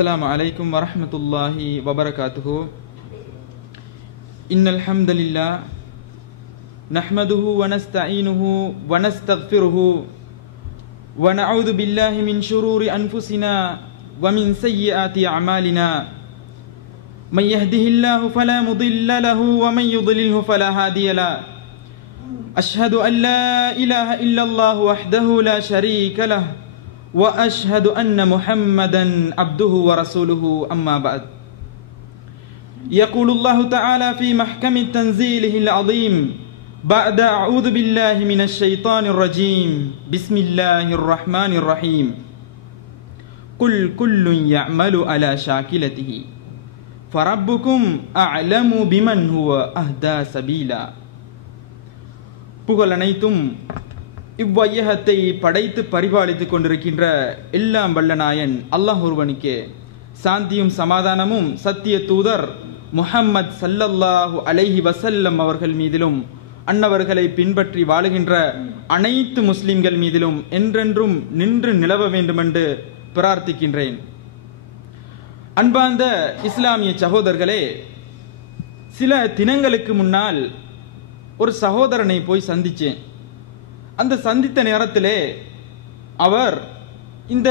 السلام عليكم ورحمة الله وبركاته. إن الحمد لله نحمده ونستعينه ونستغفره ونعوذ بالله من شرور أنفسنا ومن سيئات أعمالنا. من يهده الله فلا مضل له ومن يضلله فلا هادي له. أشهد أن لا إله إلا الله وحده لا شريك له وأشهد أن محمدا عبده ورسوله. أما بعد، يقول الله تعالى في محكم تنزيله العظيم بعد أعوذ بالله من الشيطان الرجيم بسم الله الرحمن الرحيم قل كل يعمل على شاكلته فربكم أعلم بمن هو أهدى سبيلا. புகழ் அனைத்தும் இவ்வையகத்தை படைத்து பரிபாலித்துக் கொண்டிருக்கின்ற எல்லாம் வல்ல நாயன் அல்லாஹ் ஒருவனுக்கே சாந்தியும் சமாதானமும் சத்திய தூதர் முஹம்மத் ஸல்லல்லாஹு அலைஹி வஸல்லம் அவர்கள் மீதிலும் அன்னவர்களை பின்பற்றி வாழுகின்ற அனைத்து முஸ்லிம்கள் மீதிலும் என்றென்றும் நின்று நிலவ வேண்டுமென்று பிரார்த்திக்கின்றேன். அன்பார்ந்த இஸ்லாமிய சகோதரர்களே, சில தினங்களுக்கு முன்னால் ஒரு சகோதரனை போய் சந்தித்தேன். அந்த சந்தித்த நேரத்திலே அவர் இந்த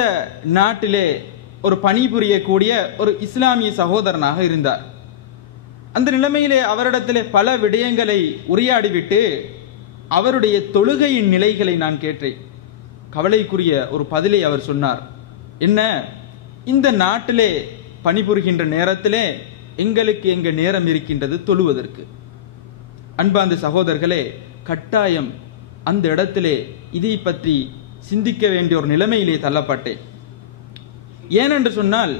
நாட்டிலே ஒரு பணிபுரியக்கூடிய ஒரு இஸ்லாமிய சகோதரனாக இருந்தார். அந்த நிலைமையிலே அவரிடத்திலே பல விடயங்களை உரையாடிவிட்டு அவருடைய தொழுகையின் நிலைகளை நான் கேட்டேன். கவலைக்குரிய ஒரு பதிலை அவர் சொன்னார். என்ன, இந்த நாட்டிலே பணிபுரிகின்ற நேரத்திலே எங்களுக்கு எங்க நேரம் இருக்கின்றது தொழுவதற்கு. அன்பார்ந்த சகோதரர்களே, கட்டாயம் அந்த இடத்திலே இதை பற்றி சிந்திக்க வேண்டிய ஒரு நிலைமையிலே தள்ளப்பட்டேன். ஏனென்று சொன்னால்,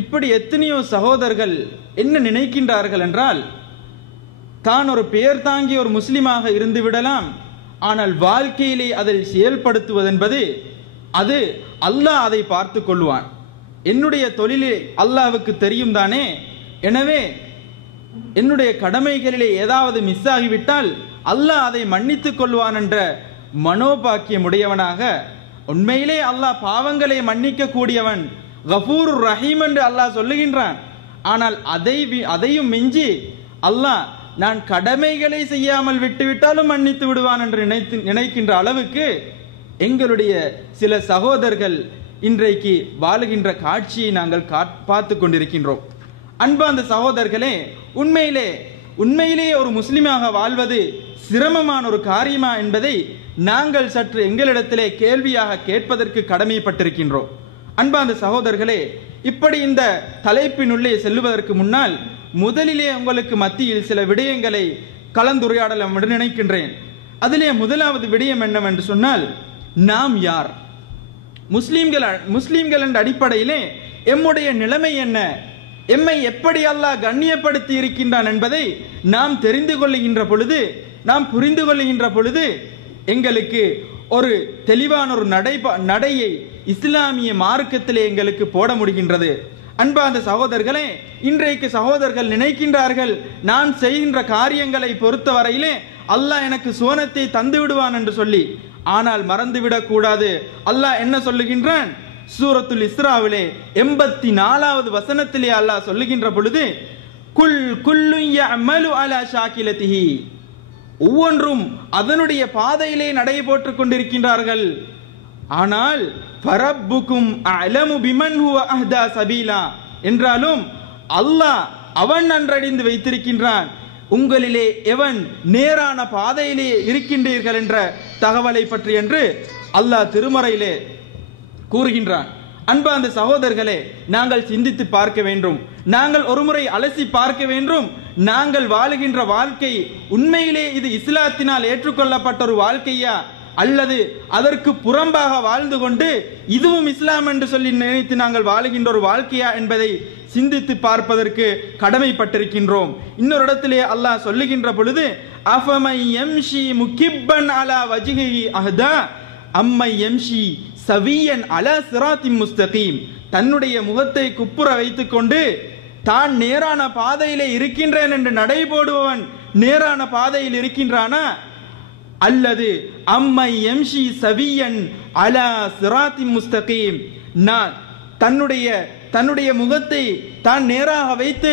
இப்படி எத்தனையோ சகோதரர்கள் என்ன நினைக்கின்றார்கள் என்றால், தான் ஒரு பெயர் தாங்கிய ஒரு முஸ்லிமாக இருந்து விடலாம், ஆனால் வாழ்க்கையிலே அதை செயல்படுத்துவதென்பது அது அல்லாஹ் அதை பார்த்து கொள்வான். என்னுடைய தொழிலே அல்லாஹ்வுக்கு தெரியும் தானே, எனவே என்னுடைய கடமைகளிலே ஏதாவது மிஸ் ஆகிவிட்டால் அல்லாஹ் அதை மன்னித்துக் கொள்வான் என்ற மனோபாக்கியம் உடையவனாக, உண்மையிலே அல்லாஹ் பாவங்களை மன்னிக்க கூடியவன், கஃபூர் ரஹீம் என்று அல்லாஹ் சொல்லுகின்றான். ஆனால் அதையும் மிஞ்சி அல்லாஹ் நான் கடமைகளை செய்யாமல் விட்டுவிட்டாலும் மன்னித்து விடுவான் என்று நினைக்கின்ற அளவுக்கு எங்களுடைய சில சகோதரர்கள் இன்றைக்கு வாழுகின்ற காட்சியை நாங்கள் பார்த்து கொண்டிருக்கின்றோம். அன்பார்ந்த சகோதரர்களே, உண்மையிலேயே ஒரு முஸ்லிமாக வாழ்வது சிரமமான ஒரு காரியமா என்பதை நாங்கள் சற்று எங்களிடத்திலே கேள்வியாக கேட்பதற்கு கடமைப்பட்டிருக்கின்றோம். அன்பார்ந்த சகோதரர்களே, இப்படி இந்த தலைப்பினுள்ளே செல்லுவதற்கு முன்னால் முதலிலே உங்களுக்கு மத்தியில் சில விடயங்களை கலந்துரையாடலாம் என்று நினைக்கின்றேன். அதிலே முதலாவது விடயம் என்னவென்று சொன்னால், நாம் யார்? முஸ்லிம்கள் என்ற அடிப்படையிலே எம்முடைய நிலைமை என்ன, எம்மை எப்படி அல்லாஹ் கண்ணியப்படுத்தி இருக்கின்றான் என்பதை நாம் தெரிந்து கொள்ளுகின்ற பொழுது, நாம் புரிந்து கொள்ளுகின்ற பொழுது எங்களுக்கு ஒரு தெளிவான ஒரு நடையை இஸ்லாமிய மார்க்கத்திலே எங்களுக்கு போட முடிகின்றது. அன்பார்ந்த சகோதரர்களே, இன்றைக்கு சகோதரர்கள் நினைக்கின்றார்கள், நான் செய்கின்ற காரியங்களை பொறுத்தவரையிலே அல்லாஹ் எனக்கு சுவனத்தை தந்து விடுவான் என்று சொல்லி. ஆனால் மறந்துவிடக் கூடாது, அல்லாஹ் என்ன சொல்லுகின்றான்? சூரத்துல் இஸ்ராவிலே 84வது வசனத்திலே அல்லாஹ் சொல்லுகின்ற பொழுது, குல் குல்லு யஅமலு அலா ஷாக்கிலதிஹி, ஒவ்வொன்றும் அதனுடைய பாதையிலே நடை போட்டுக் கொண்டிருக்கின்றார்கள். ஆனால் ஃபரப்புக்கும் அலமு பிமன் ஹுவ அஹ்தா சபீலா என்றாலும் அல்லாஹ் அவன் நன்றறிந்து வைத்திருக்கின்றான் உங்களிலே எவன் நேரான பாதையிலே இருக்கின்றீர்கள் என்ற தகவலை பற்றி என்று அல்லாஹ் திருமறையிலே கூறுகின்றான். அன்பார்ந்த சகோதரர்களே, நாங்கள் சிந்தித்து பார்க்க வேண்டும், நாங்கள் ஒருமுறை அலசி பார்க்க வேண்டும். நாங்கள் வாழுகின்ற வாழ்க்கை உண்மையிலே இது இஸ்லாத்தினால் ஏற்றுக்கொள்ளப்பட்ட ஒரு வாழ்க்கையா, அல்லது அதற்கு புறம்பாக வாழ்ந்து கொண்டு இதுவும் இஸ்லாம் என்று சொல்லி நினைத்து நாங்கள் வாழுகின்ற ஒரு வாழ்க்கையா என்பதை சிந்தித்து பார்ப்பதற்கு கடமைப்பட்டிருக்கின்றோம். இன்னொரு இடத்திலே அல்லாஹ் சொல்லுகின்ற பொழுது, அஃபமை யம்ஷி முகிப்பன் அலா வஜ்ஹிஹி அஹ்தா அம்மை யம்ஷி சவியன் அலா சிராத்தின் முஸ்தகீம், தன்னுடைய முகத்தை குப்புற வைத்துக் கொண்டு தான் நேரான பாதையிலே இருக்கின்றேன் என்று நடைபோடுபவன் நேரான பாதையில் இருக்கின்றானா, அல்லது அம்மை எம்ஷி சவியன் அலா சிராத்தின் முஸ்தகீம், நான் தன்னுடைய தன்னுடைய முகத்தை தான் நேராக வைத்து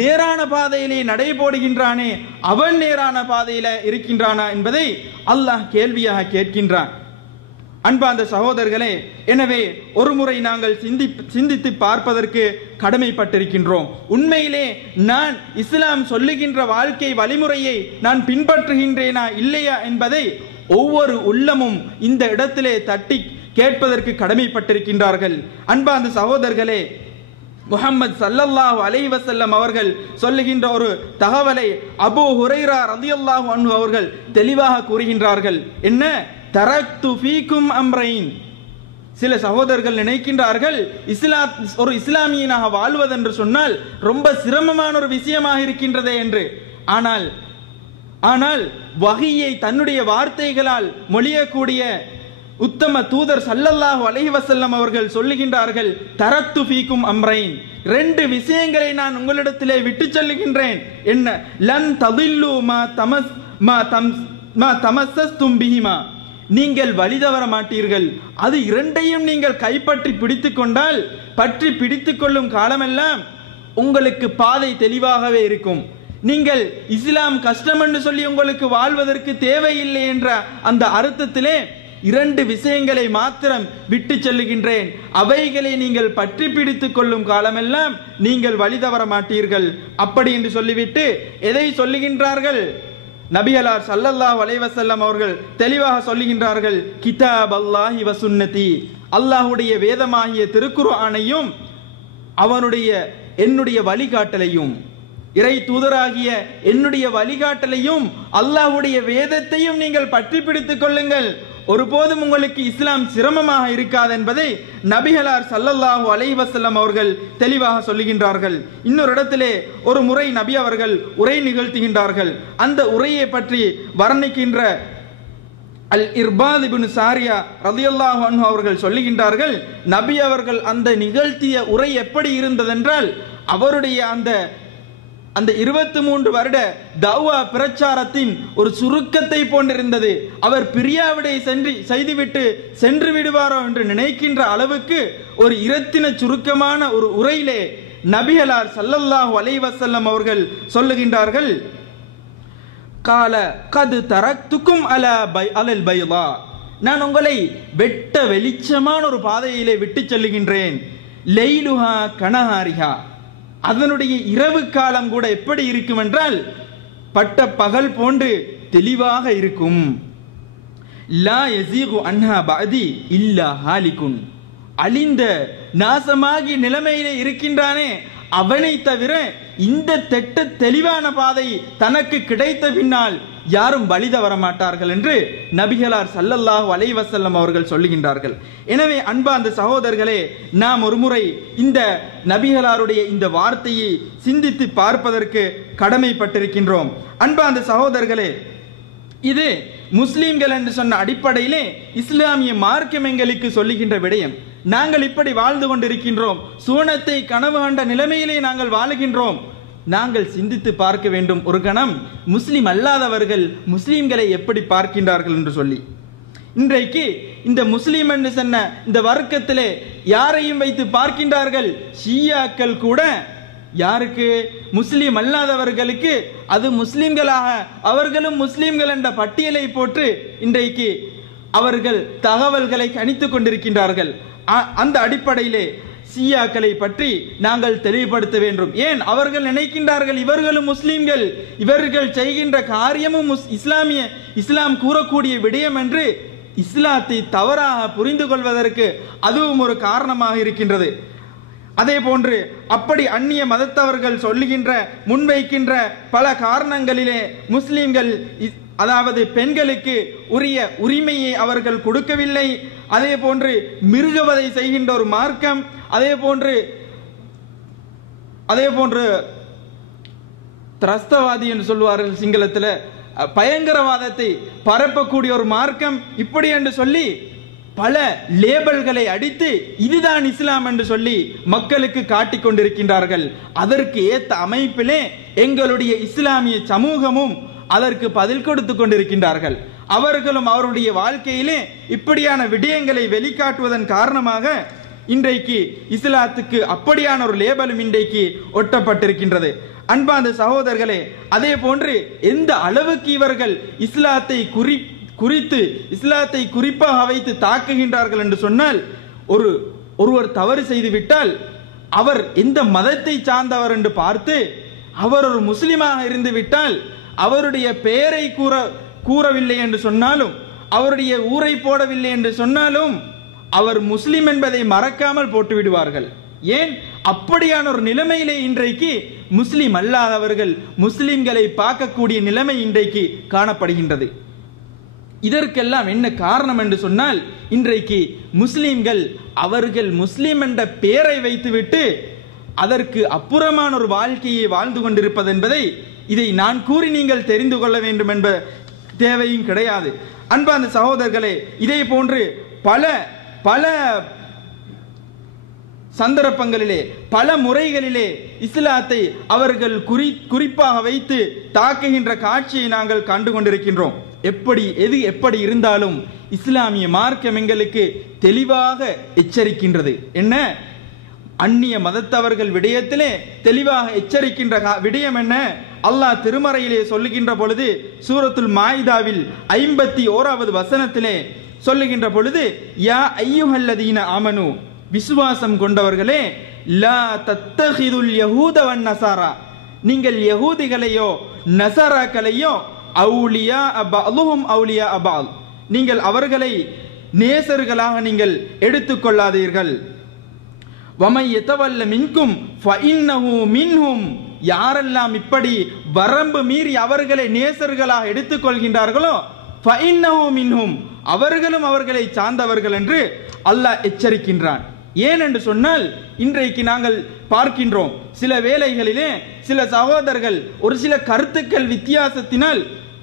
நேரான பாதையிலே நடைபோடுகின்றானே அவன் நேரான பாதையில இருக்கின்றானா என்பதை அல்லாஹ் கேள்வியாக கேட்கின்றான். அன்பார்ந்த சகோதரர்களே, எனவே ஒரு முறை நாங்கள் சிந்தித்து பார்ப்பதற்கு கடமைப்பட்டிருக்கின்றோம். உண்மையிலே நான் இஸ்லாம் சொல்லுகின்ற வாழ்க்கை வழிமுறையை நான் பின்பற்றுகின்றேனா இல்லையா என்பதை ஒவ்வொரு உள்ளமும் இந்த இடத்திலே தட்டி கேட்பதற்கு கடமைப்பட்டிருக்கின்றார்கள். அன்பார்ந்த சகோதரர்களே, முஹம்மது ஸல்லல்லாஹு அலைஹி வஸல்லம் அவர்கள் சொல்லுகின்ற ஒரு தகவலை அபூ ஹுரைரா ரலியல்லாஹு அன்ஹு அவர்கள் தெளிவாக கூறுகின்றார்கள். என்ன? தரக்து ஃபீக்கும் அம்ரைன். சில சகோதரர்கள் நினைக்கின்றார்கள் ஒரு இஸ்லாமியனாக வாழ்வதென்று சொன்னால் ரொம்ப சிரமமான ஒரு விஷயமாக இருக்கின்றதே என்று. ஆனால் வஹியை தன்னுடைய வார்த்தைகளால் மொழியக்கூடிய உத்தம தூதர் ஸல்லல்லாஹு அலைஹி வஸல்லம் அவர்கள் சொல்லுகின்றார்கள், தரக்து ஃபீக்கும் அம்ரைன், 2 விஷயங்களை நான் உங்களிடத்திலே விட்டு செல்லுகின்றேன். என்ன? லன் ததில்லு மா தமஸ்ஸஸ்தும் பிஹிமா, நீங்கள் வழி தவற மாட்டீர்கள். அது 2ஐயும் நீங்கள் கைப்பற்றி பிடித்துக் கொண்டால், பற்றி பிடித்துக் கொள்ளும் காலமெல்லாம் உங்களுக்கு பாதை தெளிவாகவே இருக்கும். நீங்கள் இஸ்லாம் கஷ்டம் என்று சொல்லி உங்களுக்கு வாழ்வதற்கு தேவையில்லை என்ற அந்த அர்த்தத்திலே 2 விஷயங்களை மாத்திரம் விட்டு செல்லுகின்றேன். அவைகளை நீங்கள் பற்றி பிடித்துக் கொள்ளும் காலமெல்லாம் நீங்கள் வழி தவற மாட்டீர்கள். அப்படி என்று சொல்லிவிட்டு எதை சொல்லுகின்றார்கள்? நபிகளார் ஸல்லல்லாஹு அலைஹி வஸல்லம் அவர்கள் தெளிவாக சொல்லுகின்றார்கள், கிதாப் அல்லாஹி வ சுன்னதி, அல்லாஹ்வுடைய வேதமாகிய திருக்குர்ஆனையும் என்னுடைய வழிகாட்டலையும், இறை தூதராகிய என்னுடைய வழிகாட்டலையும் அல்லாஹ்வுடைய வேதத்தையும் நீங்கள் பற்றி பிடித்துக் கொள்ளுங்கள். ஒருபோதும் உங்களுக்கு இஸ்லாம் சிரமமாக இருக்காது என்பதை நபிகளார் ஸல்லல்லாஹு அலைஹி வஸல்லம் அவர்கள் தெளிவாக சொல்லுகின்றார்கள். இன்னொரு இடத்திலே ஒரு முறை நபி அவர்கள் உரை நிகழ்த்துகின்றார்கள். அந்த உரையை பற்றி வர்ணிக்கின்ற அல் இர்பாத் இப்னு சாரியா ரலியல்லாஹு அன்ஹு அவர்கள் சொல்லுகின்றார்கள், நபி அவர்கள் அந்த நிகழ்த்திய உரை எப்படி இருந்ததென்றால், அவருடைய அந்த 23 வருட தௌவா பிரச்சாரத்தின் ஒரு சுருக்கத்தை போன்றிருந்தது. அவர் பிரியாவிடை செய்துவிட்டு சென்று விடுவாரோ என்று நினைக்கின்ற அளவுக்கு ஒரு இரத்தின சுருக்கமான ஒரு உரையிலே நபிகளார் ஸல்லல்லாஹு அலைஹி வஸல்லம் அவர்கள் சொல்லுகின்றார்கள், கால கது தரக்துக்கும் அலல் பைதா, நான் உங்களை வெட்ட வெளிச்சமான ஒரு பாதையிலே விட்டு செல்லுகின்றேன். லைலுஹா கனஹாரிஹா, அதனுடைய இரவு காலம் கூட எப்படி இருக்கும் என்றால் பட்ட பகல் போன்று தெளிவாக இருக்கும். லா யஸீகு அன்ஹா பஅதி இல்லா ஹாலிகுன், அழிந்த நாசமாகி நிலைமையிலே இருக்கின்றானே அவனை தவிர இந்த தெளிவான பாதை தனக்கு கிடைத்த பின்னால் யாரும் வழி தவற மாட்டார்கள் என்று நபிகளார் ஸல்லல்லாஹு அலைஹி வஸல்லம் அவர்கள் சொல்லுகின்றார்கள். எனவே அன்பார்ந்த சகோதரர்களே, நாம் ஒருமுறை இந்த நபிகளாருடைய இந்த வார்த்தையை சிந்தித்து பார்ப்பதற்கு கடமைப்பட்டிருக்கின்றோம். அன்பார்ந்த சகோதரர்களே, இது முஸ்லிம்கள் என்று சொன்ன அடிப்படையிலே இஸ்லாமிய மார்க்கம் எங்களுக்கு சொல்லுகின்ற விடயம். நாங்கள் இப்படி வாழ்ந்து கொண்டிருக்கின்றோம், சூனத்தை கனவு கண்ட நிலைமையிலே நாங்கள் வாழுகின்றோம். நாங்கள் சிந்தித்து பார்க்க வேண்டும் ஒரு கணம், முஸ்லிம் அல்லாதவர்கள் முஸ்லிம்களை எப்படி பார்க்கின்றார்கள் என்று சொல்லி. இன்றைக்கு இந்த முஸ்லிம் என்று சொன்ன இந்த வர்க்கத்திலே யாரையும் வைத்து பார்க்கின்றார்கள்? ஷியாக்கள் கூட யாருக்கு? முஸ்லிம் அல்லாதவர்களுக்கு அது முஸ்லிம்களாக அவர்களும் முஸ்லிம்கள் என்ற பட்டியலை போட்டு இன்றைக்கு அவர்கள் தகவல்களை கணித்துக் கொண்டிருக்கின்றார்கள். அந்த அடிப்படையிலே ஷியாக்களை பற்றி நாங்கள் தெளிவுபடுத்த வேண்டும். ஏன் அவர்கள் நினைக்கின்றார்கள் இவர்களும் முஸ்லிம்கள், இவர்கள் செய்கின்ற காரியமும் இஸ்லாம் கூறக்கூடிய விடயம் என்று இஸ்லாத்தை தவறாக புரிந்து கொள்வதற்கு அதுவும் ஒரு காரணமாக இருக்கின்றது. அதே போன்று அப்படி அந்நிய மதத்தவர்கள் சொல்லுகின்ற முன்வைக்கின்ற பல காரணங்களிலே முஸ்லிம்கள் அதாவது பெண்களுக்கு உரிய உரிமையை அவர்கள் கொடுக்கவில்லை. அதே போன்று மிருகவதை செய்கின்ற ஒரு மார்க்கம், அதே போன்று திரஸ்தவாதி என்று சொல்வார்கள் சிங்களத்தில், பயங்கரவாதத்தை பரப்பக்கூடிய ஒரு மார்க்கம், இப்படி என்று சொல்லி பல லேபல்களை அடித்து இதுதான் இஸ்லாம் என்று சொல்லி மக்களுக்கு காட்டிக் கொண்டிருக்கின்றார்கள். அதற்கு ஏற்ற அமைப்பிலே எங்களுடைய இஸ்லாமிய சமூகமும் அதற்கு பதில் கொடுத்து கொண்டிருக்கின்றார்கள். அவர்களும் அவருடைய வாழ்க்கையிலே இப்படியான விடயங்களை வெளிக்காட்டுவதன் காரணமாக இன்றைக்கு இஸ்லாத்துக்கு அப்படியான ஒரு லேபலும் இன்றைக்கு ஒட்டப்பட்டிருக்கின்றது. அன்பார்ந்த சகோதரர்களே, அதே போன்று எந்த அளவுக்கு இவர்கள் இஸ்லாத்தை குறித்து இஸ்லாத்தை குறிப்பாக வைத்து தாக்குகின்றார்கள் என்று சொன்னால், ஒருவர் தவறு செய்து விட்டால் அவர் எந்த மதத்தை சார்ந்தவர் என்று பார்த்து, அவர் ஒரு முஸ்லிமாக இருந்து விட்டால் அவருடைய பெயரை கூறவில்லை என்று சொன்னாலும், அவருடைய ஊரை போடவில்லை என்று சொன்னாலும் அவர் முஸ்லிம் என்பதை மறக்காமல் போட்டு விடுவார்கள். ஏன்? அப்படியான ஒரு நிலைமையிலே இன்றைக்கு முஸ்லிம் அல்லாதவர்கள் முஸ்லிம்களை பார்க்கக்கூடிய நிலைமை இன்றைக்கு காணப்படுகின்றது. இதற்கெல்லாம் என்ன காரணம் என்று சொன்னால், இன்றைக்கு முஸ்லிம்கள் அவர்கள் முஸ்லிம் என்ற பெயரை வைத்துவிட்டு அதற்கு அப்புறமான ஒரு வாழ்க்கையை வாழ்ந்து கொண்டிருப்பது என்பதை இதை நான் கூறி நீங்கள் தெரிந்து கொள்ள வேண்டும் என்ற தேவையும் கிடையாது. அன்பார்ந்த சகோதரர்களே, இதே போன்று பல பல சந்தர்ப்பங்களிலே பல முறைகளிலே இஸ்லாத்தை அவர்கள் குறிப்பாக வைத்து தாக்குகின்ற காட்சியை நாங்கள் கண்டு கொண்டிருக்கின்றோம். எப்படி இருந்தாலும் இஸ்லாமிய மார்க்கம் எங்களுக்கு தெளிவாக எச்சரிக்கின்றது. என்ன? அந்நிய மதத்தவர்கள் விடயத்திலே தெளிவாக எச்சரிக்கின்ற விடயம் என்ன? அல்லாஹ் திருமறையிலே சொல்லுகின்ற பொழுது, சூரத்துல் மாயிதாவில் 51வது வசனத்திலே சொல்லுகின்ற பொழுது, யா ஐயுஹல்லதீன ஆமனு, விசுவாசம் கொண்டவர்களே, லா தத்தஹிதுல் யஹூத வன் நஸாரா, நீங்கள் யஹூதிகளையோ நஸாராக்களையோ அவுலியா பஅதுஹும் அவுலியா பஅத், நீங்கள் அவர்களை நேசர்களாக நீங்கள் எடுத்துக்கொள்ளாதீர்கள். வமை யதவல்ல மின்கும் ஃபஇன்னஹு மின்ஹும், யாரெல்லாம் இப்படி வரம்பு மீறி அவர்களை நேசர்களாக எடுத்துக்கொள்கின்றார்களோ ஃபஇன்னஹு மின்ஹும், அவர்களும் அவர்களை சார்ந்தவர்கள் என்று அல்லாஹ் எச்சரிக்கின்றான். ஏன் என்று சொன்னால், இன்றைக்கு நாங்கள் பார்க்கின்றோம், சில வேளைகளிலே சில சகோதரர்கள் ஒரு சில கருத்துக்கள் வித்தியாசத்தினால்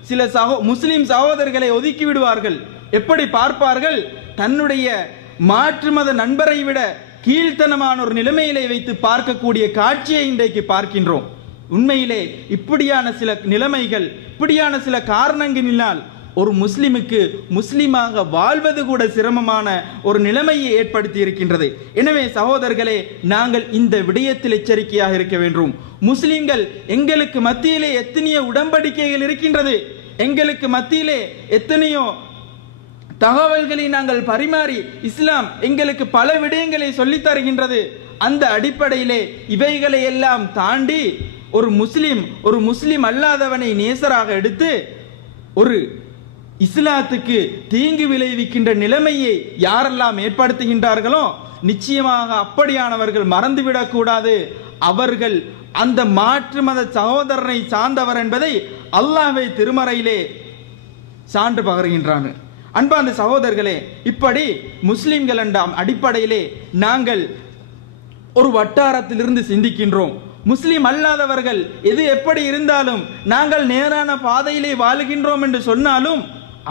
சில முஸ்லிம் சகோதரர்களை ஒதுக்கி விடுவார்கள். எப்படி பார்ப்பார்கள்? தன்னுடைய மாற்று மத நண்பரை விட கீழ்த்தனமான ஒரு நிலைமையிலே வைத்து பார்க்கக்கூடிய காட்சியை இன்றைக்கு பார்க்கின்றோம். உண்மையிலே இப்படியான சில நிலைமைகள், இப்படியான சில காரணங்களினால் ஒரு முஸ்லிமுக்கு முஸ்லிமாக வாழ்வது கூட சிரமமான ஒரு நிலைமையை ஏற்படுத்தி இருக்கின்றது. எனவே சகோதரர்களே, நாங்கள் இந்த விடயத்தில் எச்சரிக்கையாக இருக்க வேண்டும். முஸ்லிம்கள் எங்களுக்கு மத்தியிலே எத்தனையோ உடன்படிக்கைகள் இருக்கின்றது, எங்களுக்கு மத்தியிலே எத்தனையோ தகவல்களை நாங்கள் பரிமாறி இஸ்லாம் எங்களுக்கு பல விடயங்களை சொல்லித் தருகின்றது. அந்த அடிப்படையிலே இவைகளை எல்லாம் தாண்டி ஒரு முஸ்லிம் அல்லாதவனை நேசராக எடுத்து ஒரு இஸ்லாத்துக்கு தீங்கு விளைவிக்கின்ற நிலைமையை யாரெல்லாம் ஏற்படுத்துகின்றார்களோ நிச்சயமாக அப்படியானவர்கள் மறந்துவிடக் கூடாது. அவர்கள் அந்த மாற்று மத சகோதரனை சார்ந்தவர் என்பதை அல்லாஹ்வே திருமறையிலே சான்று பகர்கின்றான். அன்பார்ந்த சகோதரர்களே, இப்படி முஸ்லிம்கள் என்ற அடிப்படையிலே நாங்கள் ஒரு வட்டாரத்திலிருந்து சிந்திக்கின்றோம். முஸ்லிம் அல்லாதவர்கள் எது எப்படி இருந்தாலும் நாங்கள் நேரான பாதையிலே வாழுகின்றோம் என்று சொன்னாலும்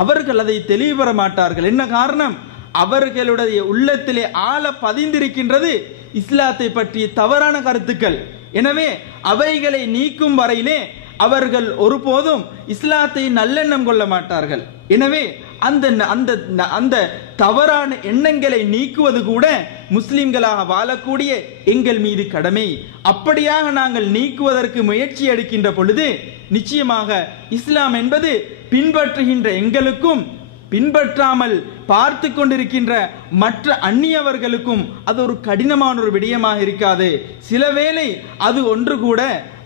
அவர்கள் அதை தெளிவுபெற மாட்டார்கள். என்ன காரணம்? அவர்களுடைய உள்ளத்திலே ஆழ பதிந்திருக்கின்றது இஸ்லாத்தை பற்றிய தவறான கருத்துக்கள். எனவே அவைகளை நீக்கும் வரையிலே அவர்கள் ஒருபோதும் இஸ்லாத்தை நல்லெண்ணம் கொள்ள மாட்டார்கள். எனவே அந்த தவறான எண்ணங்களை நீக்குவது கூட முஸ்லிம்களாக வாழக்கூடிய எங்கள் மீது கடமை. அப்படியாக நாங்கள் நீக்குவதற்கு முயற்சி எடுக்கின்ற பொழுது நிச்சயமாக இஸ்லாம் என்பது பின்பற்றுகின்ற எங்களுக்கும் பின்பற்றாமல் பார்த்து கொண்டிருக்கின்ற மற்ற அந்நியவர்களுக்கும் அது ஒரு கடினமான ஒரு விடயமாக இருக்காது. சில வேளை அது ஒன்று கூட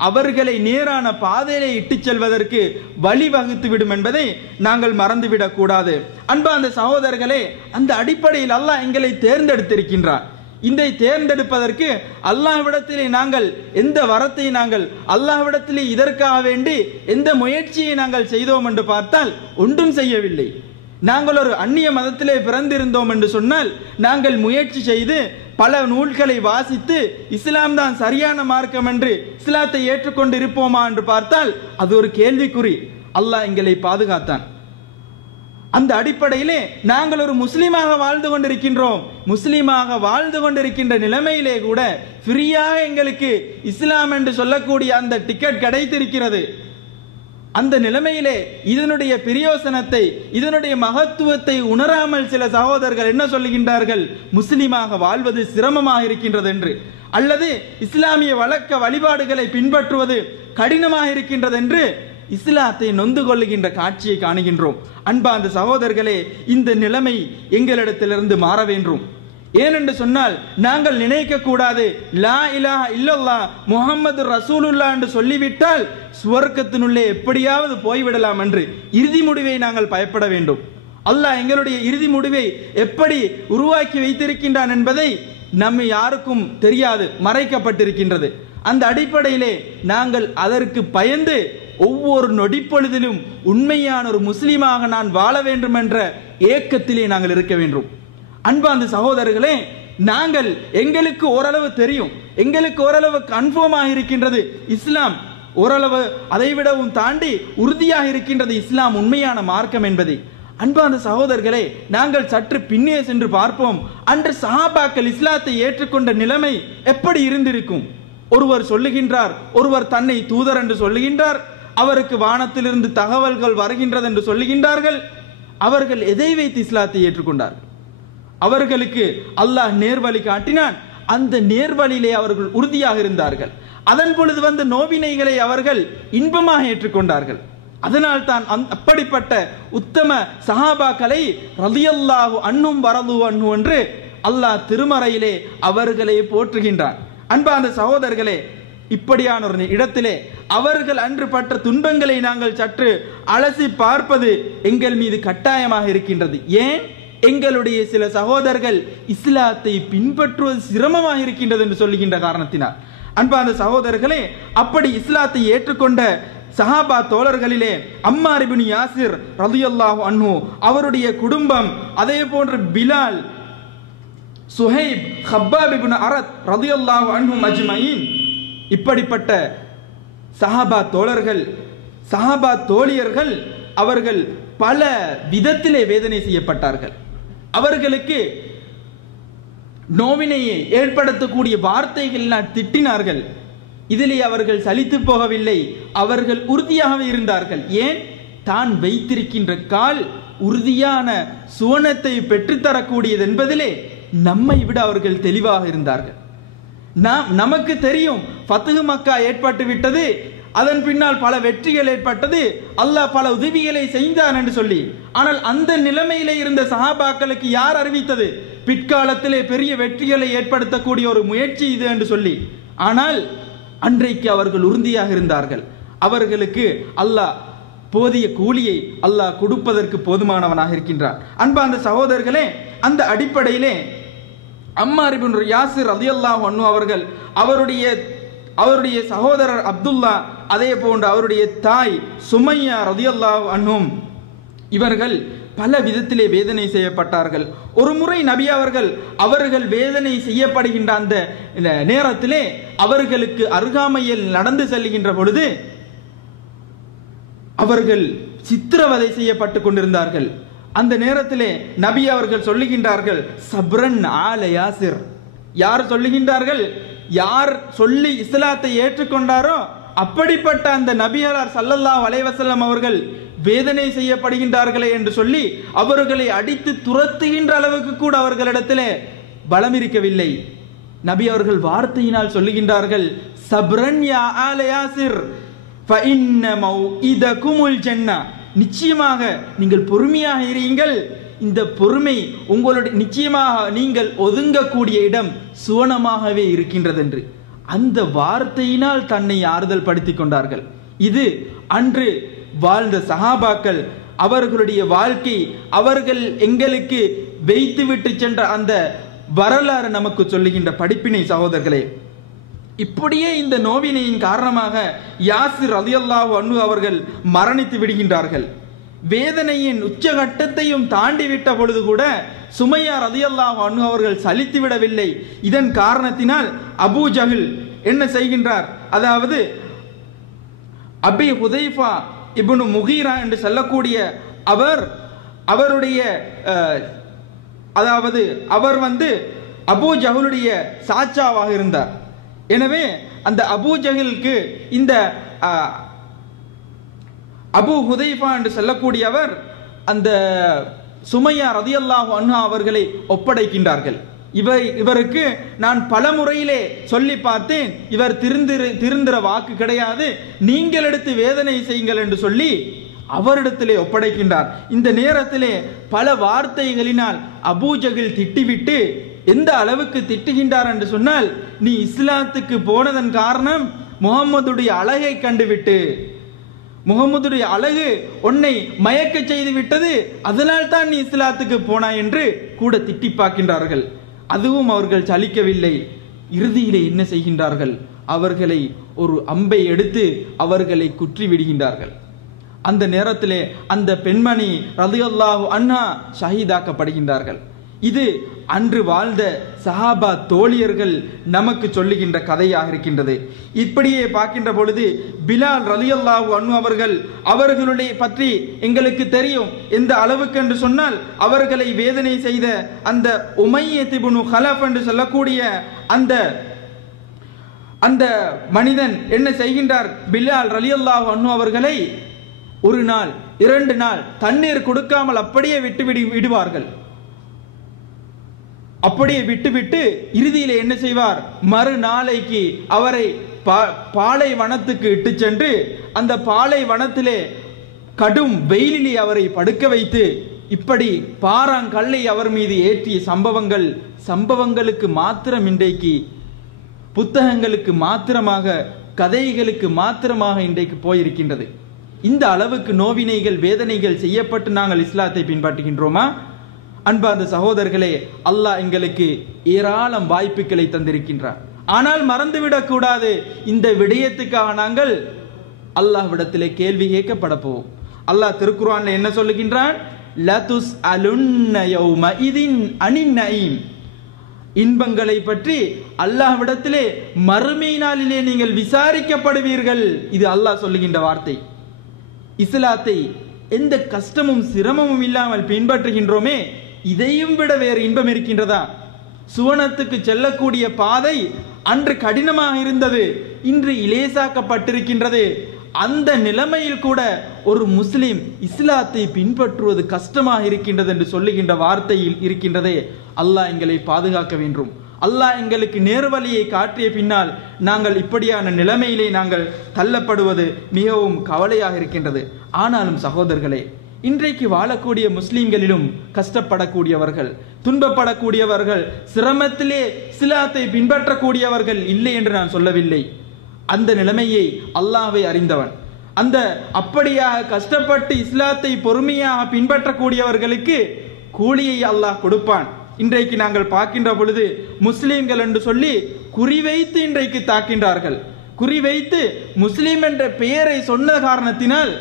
அவர்களை நேரான பாதையிலே இட்டுச் செல்வதற்கு வழிவகுத்து விடும் என்பதை நாங்கள் மறந்துவிடக் கூடாது. அன்பார்ந்த சகோதரர்களே, அந்த அடிப்படையில் அல்லாஹ் எங்களை தேர்ந்தெடுத்திருக்கின்றார். இந்த தேர்ந்தெடுப்பதற்கு அல்லாஹ்விடத்திலே நாங்கள் எந்த வரத்தை நாங்கள் அல்லாஹ்விடத்திலே இதற்காக வேண்டி எந்த முயற்சியை நாங்கள் செய்தோம் என்று பார்த்தால் ஒன்றும் செய்யவில்லை. நாங்கள் ஒரு அந்நிய மதத்திலே பிறந்திருந்தோம் என்று சொன்னால் நாங்கள் முயற்சி செய்து பல நூல்களை வாசித்து இஸ்லாம் தான் சரியான மார்க்கம் என்று இஸ்லாத்தை ஏற்றுக்கொண்டு இருப்போமா என்று பார்த்தால் அது ஒரு கேள்விக்குறி. அல்லாஹ் எங்களை பாதுகாத்தான். அந்த அடிப்படையிலே நாங்கள் ஒரு முஸ்லீமாக வாழ்ந்து கொண்டிருக்கின்றோம். முஸ்லீமாக வாழ்ந்து கொண்டிருக்கின்ற நிலைமையிலே கூட ஃப்ரீயாக எங்களுக்கு இஸ்லாம் என்று சொல்லக்கூடிய அந்த டிக்கெட் கிடைத்திருக்கிறது. அந்த நிலைமையிலே இதனுடைய பிரயோசனத்தை, இதனுடைய மகத்துவத்தை உணராமல் சில சகோதரர்கள் என்ன சொல்லுகின்றார்கள், முஸ்லிமாக வாழ்வது சிரமமாக இருக்கின்றது என்று, அல்லது இஸ்லாமிய வழக்க வழிபாடுகளை பின்பற்றுவது கடினமாக இருக்கின்றது என்று இஸ்லாத்தை நொந்து கொள்ளுகின்ற காட்சியை காணுகின்றோம். அன்பார்ந்த சகோதரர்களே, இந்த நிலைமை எங்களிடத்திலிருந்து மாற வேண்டும். ஏனென்று சொன்னால், நாங்கள் நினைக்க கூடாது லா இலாஹ இல்லல்லாஹ் முஹம்மது ரசூலுல்லாஹ் என்று சொல்லிவிட்டால் சுவர்க்கத்தினுள்ளே எப்படியாவது போய்விடலாம் என்று இறுதி முடிவை நாங்கள் பயப்பட வேண்டும். அல்லாஹ் எங்களுடைய இறுதி முடிவை எப்படி உருவாக்கி வைத்திருக்கின்றான் என்பதை நம்ம யாருக்கும் தெரியாது, மறைக்கப்பட்டிருக்கின்றது. அந்த அடிப்படையிலே நாங்கள் அதற்கு பயந்து ஒவ்வொரு நொடிப்பொழுதிலும் உண்மையான ஒரு முஸ்லீமாக நான் வாழ வேண்டும் என்ற ஏக்கத்திலே நாங்கள் இருக்க வேண்டும். அன்பார்ந்த சகோதரர்களே, நாங்கள் எங்களுக்கு ஓரளவு தெரியும், எங்களுக்கு ஓரளவு கன்ஃபார்மாக இருக்கின்றது இஸ்லாம், ஓரளவு அதைவிடவும் தாண்டி உறுதியாக இருக்கின்றது இஸ்லாம் உண்மையான மார்க்கம் என்பதை. அன்பார்ந்த சகோதரர்களே, நாங்கள் சற்று பின்னே சென்று பார்ப்போம். அன்று சஹாபாக்கள் இஸ்லாத்தை ஏற்றுக்கொண்ட நிலைமை எப்படி இருந்திருக்கும்? ஒருவர் சொல்லுகின்றார், ஒருவர் தன்னை தூதர் என்று சொல்லுகின்றார், அவருக்கு வானத்திலிருந்து தகவல்கள் வருகின்றது என்று சொல்லுகின்றார்கள். அவர்கள் எதை வைத்து இஸ்லாத்தை ஏற்றுக்கொண்டார்கள்? அவர்களுக்கு அல்லாஹ் நேர்வழி காட்டினான், அந்த நேர்வழியிலே அவர்கள் உறுதியாக இருந்தார்கள். அதன் பொழுது வந்த நோவினைகளை அவர்கள் இன்பமாக ஏற்றுக்கொண்டார்கள். அதனால் தான் அப்படிப்பட்ட உத்தம சஹாபாக்களை ரலியல்லாஹு அன்ஹும் வரது அன்ஹு என்று அல்லாஹ் திருமறையிலே அவர்களை போற்றுகின்றான். அன்பார்ந்த சகோதரர்களே, இப்படியான ஒரு இடத்திலே அவர்கள் அன்று பட்ட துன்பங்களை நாங்கள் சற்று அலசி பார்ப்பது எங்கள் மீது கட்டாயமாக இருக்கின்றது. ஏன்? எங்களுடைய சில சகோதரர்கள் இஸ்லாத்தை பின்பற்றுவது சிரமமாக இருக்கின்றது என்று சொல்லுகின்ற காரணத்தினால். அன்பார்ந்த சகோதரர்களே, அப்படி இஸ்லாத்தை ஏற்றுக்கொண்ட சஹாபா தோழர்களிலே அம்மார் இப்னு யாசிர் ரலியல்லாஹு அன்ஹு, அவருடைய குடும்பம், அதே போன்று பிலால், சுஹைப், ஹப்பாப் இப்னு அரத் ரலியல்லாஹு அன்ஹும் அஜ்மஈன், இப்படிப்பட்ட சஹாபா தோழர்கள், சஹாபா தோழியர்கள் அவர்கள் பல விதத்திலே வேதனை செய்யப்பட்டார்கள். அவர்களுக்கு நோவினையை ஏற்படுத்தக்கூடிய வார்த்தைகள் திட்டினார்கள். இதிலே அவர்கள் சலித்து போகவில்லை, அவர்கள் உறுதியாகவே இருந்தார்கள். ஏன்? தான் வைத்திருக்கின்ற கால் உறுதியான சுவனத்தை பெற்றுத்தரக்கூடியது என்பதிலே நம்மை விட அவர்கள் தெளிவாக இருந்தார்கள். நமக்கு தெரியும் ஃபத்ஹு மக்கா ஏற்பட்டு விட்டது, அதன் பின்னால் பல வெற்றிகள் ஏற்பட்டது, அல்லாஹ் பல உதவிகளை செய்தான் என்று சொல்லி. ஆனால் அந்த நிலைமையிலே இருந்த சஹாபாக்களுக்கு யார் அறிவித்தது பிற்காலத்திலே பெரிய வெற்றிகளை ஏற்படுத்தக்கூடிய ஒரு முயற்சி இது என்று சொல்லி? ஆனால் அன்றைக்கு அவர்கள் உறுதியாக இருந்தார்கள். அவர்களுக்கு அல்லாஹ் போதிய கூலியை அல்லாஹ் கொடுப்பதற்கு போதுமானவனாக இருக்கின்றார். அன்பார்ந்த சகோதரர்களே, அந்த அடிப்படையிலே அம்மார் இப்னு யாசிர் ரலியல்லாஹு அன்ஹு அவர்கள் அவருடைய சகோதரர் அப்துல்லா, அதே போன்று அவருடைய தாய் சுமையா ரலியல்லாஹு அன்ஹும், இவர்கள் பல விதத்திலே வேதனை செய்யப்பட்டார்கள். ஒரு முறை நபி அவர்கள் வேதனை செய்யப்படுகின்ற அந்த நேரத்திலே அவர்களுக்கு அருகாமையில் நடந்து செல்கின்ற பொழுது அவர்கள் சித்திரவதை செய்யப்பட்டு கொண்டிருந்தார்கள். அந்த நேரத்திலே நபி அவர்கள் சொல்லுகின்றார்கள், சப்ரன் ஆல யாசிர். யார் சொல்லுகின்றார்கள்? யார் சொல்லி இஸ்லாத்தை ஏற்றுக்கொண்டாரோ அப்படிப்பட்ட அந்த நபியார் ஸல்லல்லாஹு அலைஹி வஸல்லம் அவர்கள் வேதனை செய்யப்படுகின்றார்களே என்று சொல்லி அவர்களை அடித்து துரத்துகின்ற அளவுக்கு கூட அவர்களிடத்திலே பலம் இருக்கவில்லை. நபி அவர்கள் வார்த்தையினால் சொல்லுகின்றார்கள், சப்ரன் யா ஆல யாசிர் ஃபஇன்ன மௌஇதகுமுல் ஜன்னah, நிச்சயமாக நீங்கள் பொறுமையாக இருங்கள், இந்த பொறுமை உங்களுடைய நிச்சயமாக நீங்கள் ஒதுங்கக்கூடிய இடம் சுவனமாகவே இருக்கின்றது என்று அந்த வார்த்தையினால் தன்னை ஆறுதல் படுத்திக் கொண்டார்கள். இது அன்று வாழ்ந்த சஹாபாக்கள் அவர்களுடைய வாழ்க்கை, அவர்கள் எங்களுக்கு வைத்துவிட்டு சென்ற அந்த வரலாறு நமக்கு சொல்லுகின்ற படிப்பினை. சகோதரர்களே, இப்படியே இந்த நோவினையின் காரணமாக யாசிர் ரலியல்லாஹு அன்ஹு அவர்கள் மரணித்து விடுகின்றார்கள். வேதனையின் உச்சகட்டத்தையும் தாண்டி விட்ட பொழுது கூட சுமையா ரலியல்லாஹு அன்ஹு அவர்கள் சலித்து விடவில்லை. இதன் காரணத்தினால் அபூ ஜஹல் என்ன செய்கின்றார், அதாவது அபி ஹுதைஃபா இப்னு முகீரா என்று சொல்லக்கூடிய அவருடைய அதாவது அவர் அபூ ஜஹலுடைய சாச்சாவாக இருந்தார். எனவே அந்த அபூ ஜஹலுக்கு இந்த அபூ ஹுதைஃபா என்று சொல்லக்கூடியவர் அந்த சுமையா ரலியல்லாஹு அன்ஹா அவர்களை ஒப்படைக்கின்றார்கள். இவருக்கு நான் பல முறையிலே சொல்லி பார்த்தேன், இவர் திருந்துற வாக்கு கிடையாது, நீங்கள் எடுத்து வேதனை செய்யுங்கள் என்று சொல்லி அவரிடத்திலே ஒப்படைக்கின்றார். இந்த நேரத்திலே பல வார்த்தைகளினால் அபூஜகில் திட்டிவிட்டு எந்த அளவுக்கு திட்டுகின்றார் என்று சொன்னால், நீ இஸ்லாத்துக்கு போனதன் காரணம் முகம்மதுடைய அழகை கண்டுவிட்டு, முகம்மதுடைய அழகு உன்னை மயக்க செய்து விட்டது, அதனால் தான் நீ இஸ்லாத்துக்கு போனாய் என்று கூட திட்டி பார்க்கின்றார்கள். அதுவும் அவர்கள் சலிக்கவில்லை. இறுதியிலே என்ன செய்கின்றார்கள்? அவர்களை ஒரு அம்பை எடுத்து அவர்களை குற்றி விடுகின்றார்கள். அந்த நேரத்திலே அந்த பெண்மணி ரலியல்லாஹு அன்ஹா ஷஹீதாக்கப்படுகின்றார்கள். இது அன்று வாழ்ந்த சஹாபா தோழியர்கள் நமக்கு சொல்லுகின்ற கதையாக இருக்கின்றது. இப்படியே பார்க்கின்ற பொழுது பிலால் ரலியல்லாஹு அன்ஹு அவர்களுடைய பற்றி எங்களுக்கு தெரியும். எந்த அளவுக்கு என்று சொன்னால், அவர்களை வேதனை செய்த அந்த உமையத் இப்னு கலஃப் என்று சொல்லக்கூடிய அந்த மனிதன் என்ன செய்கின்றார்? பிலால் ரலியல்லாஹு அன்ஹு அவர்களை ஒரு நாள் 2 நாள் தண்ணீர் கொடுக்காமல் அப்படியே விடுவார்கள். அப்படியே விட்டுவிட்டு இறுதியிலே என்ன செய்வார்? மறுநாளைக்கு அவரை பாலைவனத்துக்கு இட்டு சென்று அந்த பாலைவனத்திலே கடும் வெயிலிலே அவரை படுக்க வைத்து இப்படி பாறாங்கல்லை அவர் மீது ஏற்றிய சம்பவங்களுக்கு மாத்திரம் இன்றைக்கு புத்தகங்களுக்கு மாத்திரமாக, கதைகளுக்கு மாத்திரமாக இன்றைக்கு போயிருக்கின்றது. இந்த அளவுக்கு நோவினைகள் வேதனைகள் செய்யப்பட்டு நாங்கள் இஸ்லாத்தை பின்பற்றுகின்றோமா? அன்பார்ந்த சகோதரர்களே, அல்லாஹ் எங்களுக்கு ஏராளம் வாய்ப்புகளை தந்திருக்கின்றார். ஆனால் மறந்துவிடக் கூடாது, இந்த விடயத்துக்காக நாங்கள் அல்லாஹ்விடத்திலே கேள்வி கேட்கப்பட போவோம். அல்லாஹ் திருக்குர்ஆன்ல என்ன சொல்லுகின்றான்? லதுஸ் அலுன்ன யௌமஇதின் அனின் நஈம். இன்பங்களை பற்றி அல்லாஹ்விடத்திலே மறுமை நாளிலே நீங்கள் விசாரிக்கப்படுவீர்கள். இது அல்லாஹ் சொல்லுகின்ற வார்த்தை. இஸ்லாத்தை எந்த கஷ்டமும் சிரமமும் இல்லாமல் பின்பற்றுகின்றோமே, இதையும் விட வேறு இன்பம் இருக்கின்றதா? சுவனத்துக்கு செல்லக்கூடிய பாதை அன்று கடினமாக இருந்தது, இன்று இலேசாக்கப்பட்டிருக்கின்றது. அந்த நிலைமையில் கூட ஒரு முஸ்லிம் இஸ்லாத்தை பின்பற்றுவது கஷ்டமாக இருக்கின்றது என்று சொல்லுகின்ற வார்த்தையில் இருக்கின்றதே. அல்லாஹ் எங்களை பாதுகாக்க வேண்டும். அல்லாஹ் எங்களுக்கு நேர்வழியை காட்டிய பின்னால் நாங்கள் இப்படியான நிலைமையிலே நாங்கள் தள்ளப்படுவது மிகவும் கவலையாக இருக்கின்றது. ஆனாலும் சகோதரர்களே, இன்றைக்கு வாழக்கூடிய முஸ்லிம்களிலும் கஷ்டப்படக்கூடியவர்கள், துன்பப்படக்கூடியவர்கள், சிரமத்திலே இஸ்லாத்தை பின்பற்றக்கூடியவர்கள் இல்லை என்று நான் சொல்லவில்லை. அந்த நிலைமையை அல்லாஹ்வை அறிந்தவன். அந்த அப்படியாக கஷ்டப்பட்டு இஸ்லாத்தை பொறுமையாக பின்பற்றக்கூடியவர்களுக்கு கூலியை அல்லாஹ் கொடுப்பான். இன்றைக்கு நாங்கள் பார்க்கின்ற பொழுது முஸ்லிம்கள் என்று சொல்லி குறிவைத்து இன்றைக்கு தாக்கின்றார்கள். குறிவைத்து முஸ்லிம் என்ற பெயரை சொன்ன காரணத்தினால்,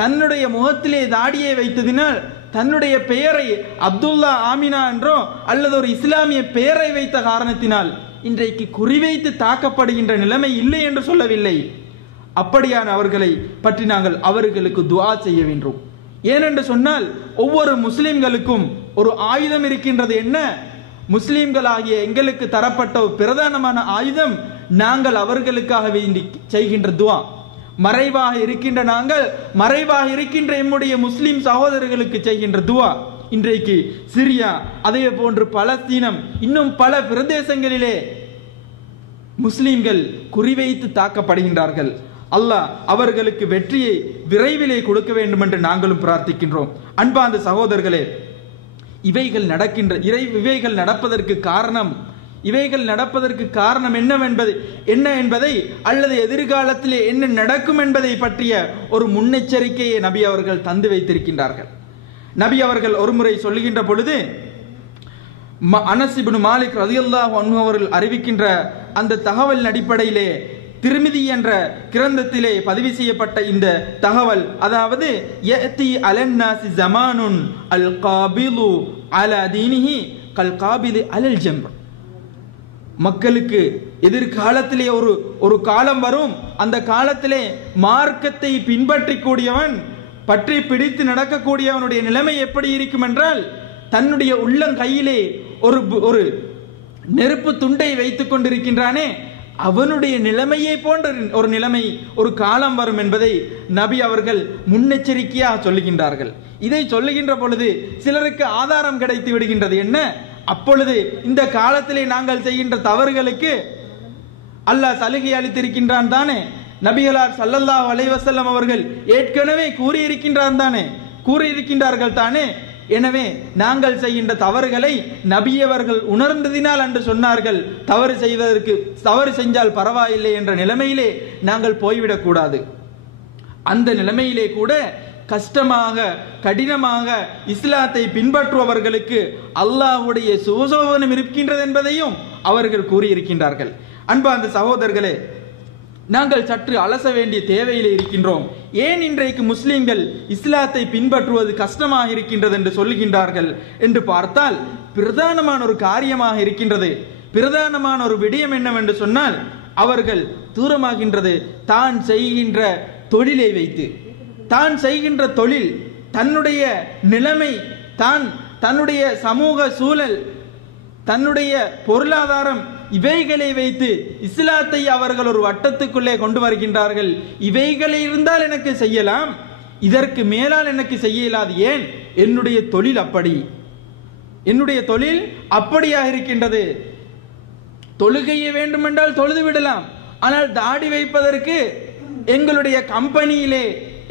தன்னுடைய முகத்திலே தாடியை வைத்ததினால், தன்னுடைய பெயரை அப்துல்லா ஆமினா என்றோ அல்லது ஒரு இஸ்லாமிய பெயரை வைத்த காரணத்தினால் இன்றைக்கு குறிவைத்து தாக்கப்படுகின்ற நிலைமை இல்லை என்று சொல்லவில்லை. அப்படியான அவர்களை பற்றி நாங்கள் அவர்களுக்கு துஆ செய்ய வேண்டும். ஏனென்று சொன்னால், ஒவ்வொரு முஸ்லிம்களுக்கும் ஒரு ஆயுதம் இருக்கின்றது. என்ன? முஸ்லிம்களாகிய எங்களுக்கு தரப்பட்ட ஒரு பிரதானமான ஆயுதம் நாங்கள் அவர்களுக்காக வேண்டி செய்கின்ற துஆ. மறைவாக இருக்கின்ற நாங்கள், மறைவாக இருக்கின்ற எம்முடைய முஸ்லிம் சகோதரர்களுக்கு செய்கின்ற துஆ. இன்றைக்கு சிரியா, அதே போன்று பலஸ்தீனம், இன்னும் பல பிரதேசங்களிலே முஸ்லிம்கள் குறிவைத்து தாக்கப்படுகின்றார்கள். அல்லாஹ் அவர்களுக்கு வெற்றியை விரைவிலே கொடுக்க வேண்டும் என்று நாங்களும் பிரார்த்திக்கின்றோம். அன்பார்ந்த சகோதரர்களே, இவைகள் நடப்பதற்கு காரணம் என்ன என்பதை அல்லது எதிர்காலத்திலே என்ன நடக்கும் என்பதை பற்றிய ஒரு முன்னெச்சரிக்கையை நபி அவர்கள் தந்து வைத்திருக்கின்றார்கள். நபி அவர்கள் ஒருமுறை சொல்லுகின்ற பொழுது, அனஸ் இப்னு மாலிக் ரலியல்லாஹு அன்ஹு அவர்கள் அறிவிக்கின்ற அந்த தகவல் அடிப்படையிலே திருமிதி என்ற கிரந்தத்திலே பதிவு செய்யப்பட்ட இந்த தகவல், அதாவது யஅதி அலன்னாசி ஜமானுன் அல் காபிலு அலா தீனிஹி கல் காபிலு அலல் ஜம்ர். மக்களுக்கு எதிர்காலத்திலே ஒரு காலம் வரும். அந்த காலத்திலே மார்க்கத்தை பின்பற்றி கூடியவன், பற்றி பிடித்து நடக்கக்கூடியவனுடைய நிலைமை எப்படி இருக்கும் என்றால், தன்னுடைய உள்ளங்கையிலே ஒரு நெருப்பு துண்டை வைத்துக் கொண்டிருக்கின்றானே, அவனுடைய நிலைமையை போன்ற ஒரு நிலைமை ஒரு காலம் வரும் என்பதை நபி அவர்கள் முன்னெச்சரிக்கையாக சொல்லுகின்றார்கள். இதை சொல்லுகின்ற பொழுது சிலருக்கு ஆதாரம் கிடைத்து விடுகின்றது. என்ன? அப்பொழுது இந்த காலத்திலே நாங்கள் செய்கின்ற தவறுகளுக்கு அல்லாஹ் சலுகை அளித்திருக்கின்றான் தானே, நபிகளார் ஸல்லல்லாஹு அலைஹி வஸல்லம் அவர்கள் ஏற்கனவே கூறியிருக்கின்றார்கள் தானே. எனவே நாங்கள் செய்கின்ற தவறுகளை நபியவர்கள் உணர்ந்ததினால் என்று சொன்னார்கள், தவறு செஞ்சால் பரவாயில்லை என்ற நிலைமையிலே நாங்கள் போய்விடக் கூடாது. அந்த நிலைமையிலே கூட கஷ்டமாக கடினமாக இஸ்லாத்தை பின்பற்றுபவர்களுக்கு அல்லாஹ்வுடைய சுசோபனம் இருக்கின்றது என்பதையும் அவர்கள் கூறியிருக்கின்றார்கள். அன்பார்ந்த சகோதரர்களே, நாங்கள் சற்று அலச வேண்டிய தேவையிலே இருக்கின்றோம். ஏன் இன்றைக்கு முஸ்லிம்கள் இஸ்லாத்தை பின்பற்றுவது கஷ்டமாக இருக்கின்றது என்று சொல்லுகின்றார்கள் என்று பார்த்தால் பிரதானமான ஒரு காரியமாக இருக்கின்றது. பிரதானமான ஒரு விடயம் என்னவென்று சொன்னால், அவர்கள் தூரமாகின்றது தான் செய்கின்ற தொழிலை வைத்து. தான் செய்கின்ற தொழில், தன்னுடைய நிலைமை, தன்னுடைய சமூக சூழல், தன்னுடைய பொருளாதாரம், இவைகளை வைத்து இஸ்லாத்தை அவர்கள் ஒரு வட்டத்துக்குள்ளே கொண்டு வருகின்றார்கள். இவைகளை இருந்தால் எனக்கு செய்யலாம், இதற்கு மேலால் எனக்கு செய்ய இயலாது. ஏன்? என்னுடைய தொழில் அப்படி, என்னுடைய தொழில் அப்படியாக இருக்கின்றது. தொழுகையை வேண்டுமென்றால் தொழுது விடலாம், ஆனால் தாடி வைப்பதற்கு எங்களுடைய கம்பெனியிலே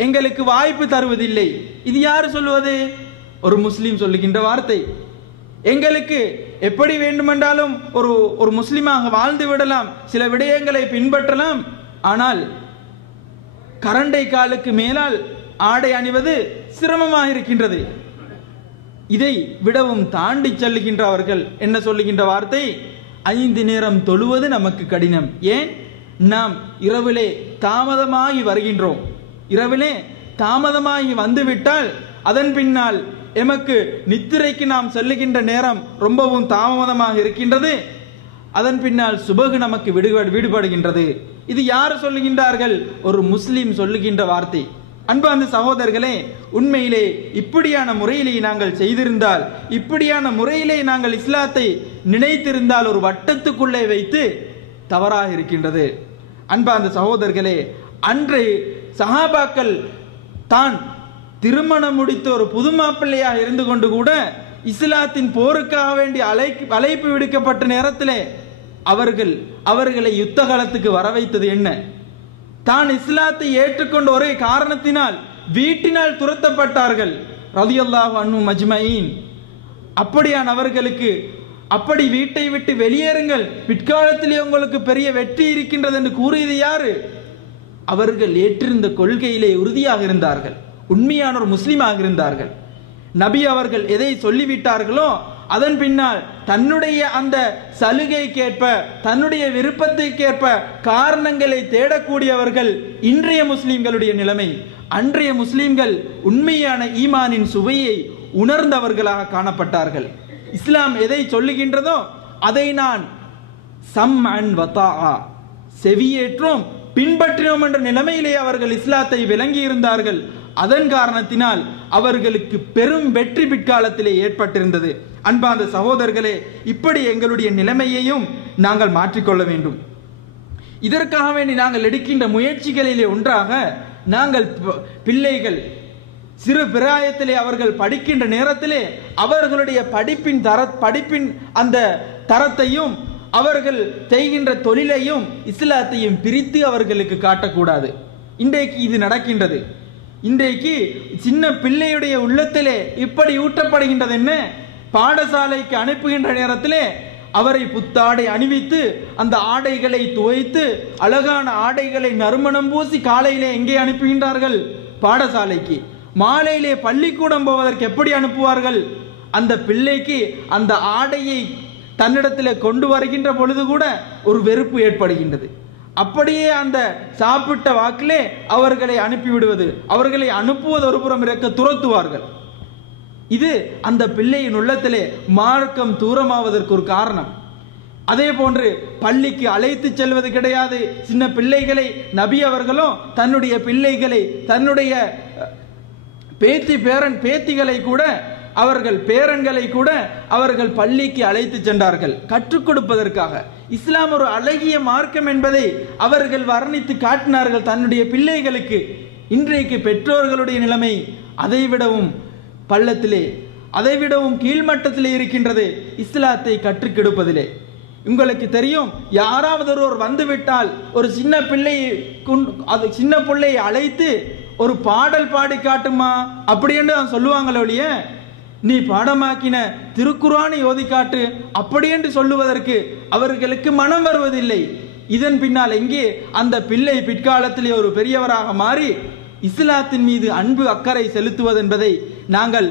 எங்களுக்கு வாய்ப்பு தருவதில்லை. இது யார் சொல்வது? ஒரு முஸ்லிம் சொல்லுகின்ற வார்த்தை. எங்களுக்கு எப்படி வேண்டுமென்றாலும் ஒரு முஸ்லிமாக வாழ்ந்து விடலாம், சில விடயங்களை பின்பற்றலாம், ஆனால் கரண்டை காலுக்கு மேலால் ஆடை அணிவது சிரமமாக இருக்கின்றது. இதை விடவும் தாண்டி செல்லுகின்ற அவர்கள் என்ன சொல்லுகின்ற வார்த்தை? 5 நேரம் தொழுவது நமக்கு கடினம். ஏன்? நாம் இரவிலே தாமதமாகி வருகின்றோம். இரவிலே தாமதமாகி வந்துவிட்டால் அதன் பின்னால் எமக்கு நித்திரைக்கு நாம் செல்லுகின்ற நேரம் ரொம்பவும் தாமதமாக இருக்கின்றது. அதன் பின்னால் சுபகு நமக்கு விடுபடுகின்றது. இது யார் சொல்லுகின்றார்கள்? ஒரு முஸ்லிம் சொல்லுகின்ற வார்த்தை. அன்பார்ந்த சகோதரர்களே, உண்மையிலே இப்படியான முறையிலே நாங்கள் செய்திருந்தால், இப்படியான முறையிலே நாங்கள் இஸ்லாத்தை நினைத்திருந்தால் ஒரு வட்டத்துக்குள்ளே வைத்து தவறாக இருக்கின்றது. அன்பார்ந்த சகோதரர்களே, அன்று சஹாபாக்கள் தான் திருமணம் முடித்த ஒரு புது மாப்பிள்ளையாக இருந்து கொண்டு கூட இஸ்லாத்தின் போருக்காக வேண்டி அழைப்பு விடுக்கப்பட்ட நேரத்திலே அவர்களை யுத்த காலத்துக்கு வர வைத்தது என்ன? தான் இஸ்லாத்தை ஏற்றுக்கொண்ட ஒரே காரணத்தினால் வீட்டினால் துரத்தப்பட்டார்கள். ரலியல்லாஹு அன்ஹும் அஜ்மஈன். அப்படியான அவர்களுக்கு அப்படி வீட்டை விட்டு வெளியேறுங்கள், பிற்காலத்திலே உங்களுக்கு பெரிய வெற்றி இருக்கின்றது என்று கூறியது யாரு? அவர்கள் ஏற்றிருந்த கொள்கையிலே உறுதியாக இருந்தார்கள், உண்மையான ஒரு முஸ்லிமாக இருந்தார்கள். நபி அவர்கள் எதை சொல்லிவிட்டார்களோ அதன் பின்னால் தன்னுடைய அந்த சலுகைக்கேற்ப, தன்னுடைய விருப்பத்திற்கேற்ப காரணங்களை தேடக்கூடியவர்கள் இன்றைய முஸ்லிம்களுடைய நிலைமை. அன்றைய முஸ்லிம்கள் உண்மையான ஈமானின் சுவையை உணர்ந்தவர்களாக காணப்பட்டார்கள். இஸ்லாம் எதை சொல்லுகின்றதோ அதை நான் சம்அன் வதாஅ, செவியேற்றோம் பின்பற்றினோம் என்ற நிலைமையிலே அவர்கள் இஸ்லாத்தை விளங்கி இருந்தார்கள். அதன் காரணத்தினால் அவர்களுக்கு பெரும் வெற்றி பிற்காலத்திலே ஏற்பட்டிருந்தது. அன்பார்ந்த சகோதரர்களே, இப்படி எங்களுடைய நிலைமையையும் நாங்கள் மாற்றிக்கொள்ள வேண்டும். இதற்காக வேண்டி நாங்கள் எடுக்கின்ற முயற்சிகளிலே ஒன்றாக, நாங்கள் பிள்ளைகள் சிறு பிராயத்திலே அவர்கள் படிக்கின்ற நேரத்திலே அவர்களுடைய படிப்பின் அந்த தரத்தையும் அவர்கள் செய்கின்ற தொழிலையும் இஸ்லாத்தையும் பிரித்து அவர்களுக்கு காட்டக்கூடாது. இன்றைக்கு இது நடக்கின்றது. இன்றைக்கு சின்ன பிள்ளையுடைய உள்ளத்திலே இப்படி ஊட்டப்படுகின்றது. என்ன? பாடசாலைக்கு அனுப்புகின்ற நேரத்திலே அவரை புத்தாடை அணிவித்து அந்த ஆடைகளை துவைத்து அழகான ஆடைகளை நறுமணம் பூசி காலையிலே எங்கே அனுப்புகின்றார்கள்? பாடசாலைக்கு. மாலையிலே பள்ளிக்கூடம் போவதற்கு எப்படி அனுப்புவார்கள்? அந்த பிள்ளைக்கு அந்த ஆடையை தன்னிடத்தில் கொண்டு வருகின்ற பொழுது கூட ஒரு வெறுப்பு ஏற்படுகின்றது. அப்படியே அந்த சாப்பிட்ட வாக்கிலே அவர்களை அனுப்பிவிடுவது, அவர்களை அனுப்புவது ஒரு புறம் இருக்க துரத்துவார்கள். இது அந்த பிள்ளையின் உள்ளத்திலே மார்க்கம் தூரமாவதற்கு ஒரு காரணம். அதே போன்று பள்ளிக்கு அழைத்து செல்வது கிடையாது. சின்ன பிள்ளைகளை நபி அவர்களும் தன்னுடைய பிள்ளைகளை, தன்னுடைய பேத்திகளை கூட அவர்கள் பேரன்களை கூட அவர்கள் பள்ளிக்கு அழைத்து சென்றார்கள் கற்றுக் கொடுப்பதற்காக. இஸ்லாம் ஒரு அழகிய மார்க்கம் என்பதை அவர்கள் வர்ணித்து காட்டினார்கள் தன்னுடைய பிள்ளைகளுக்கு. இன்றைக்கு பெற்றோர்களுடைய நிலைமை அதைவிடவும் பள்ளத்திலே, அதைவிடவும் கீழ்மட்டத்திலே இருக்கின்றது. இஸ்லாத்தை கற்றுக் கொடுப்பதிலே உங்களுக்கு தெரியும், யாராவது ஒருவர் வந்துவிட்டால் ஒரு சின்ன பிள்ளையை அழைத்து ஒரு பாடல் பாடி காட்டுமா அப்படி என்று சொல்லுவாங்களே ஒழிய, நீ பாடமாக்கின திருக்குர்ஆனை ஓதி காட்டு அப்படி என்று சொல்லுவதற்கு அவர்களுக்கு மனம் வருவதில்லை. இதன் பின்னால் எங்கே அந்த பிள்ளை பிற்காலத்திலே ஒரு பெரியவராக மாறி இஸ்லாத்தின் மீது அன்பு அக்கறை செலுத்துவது என்பதை நாங்கள்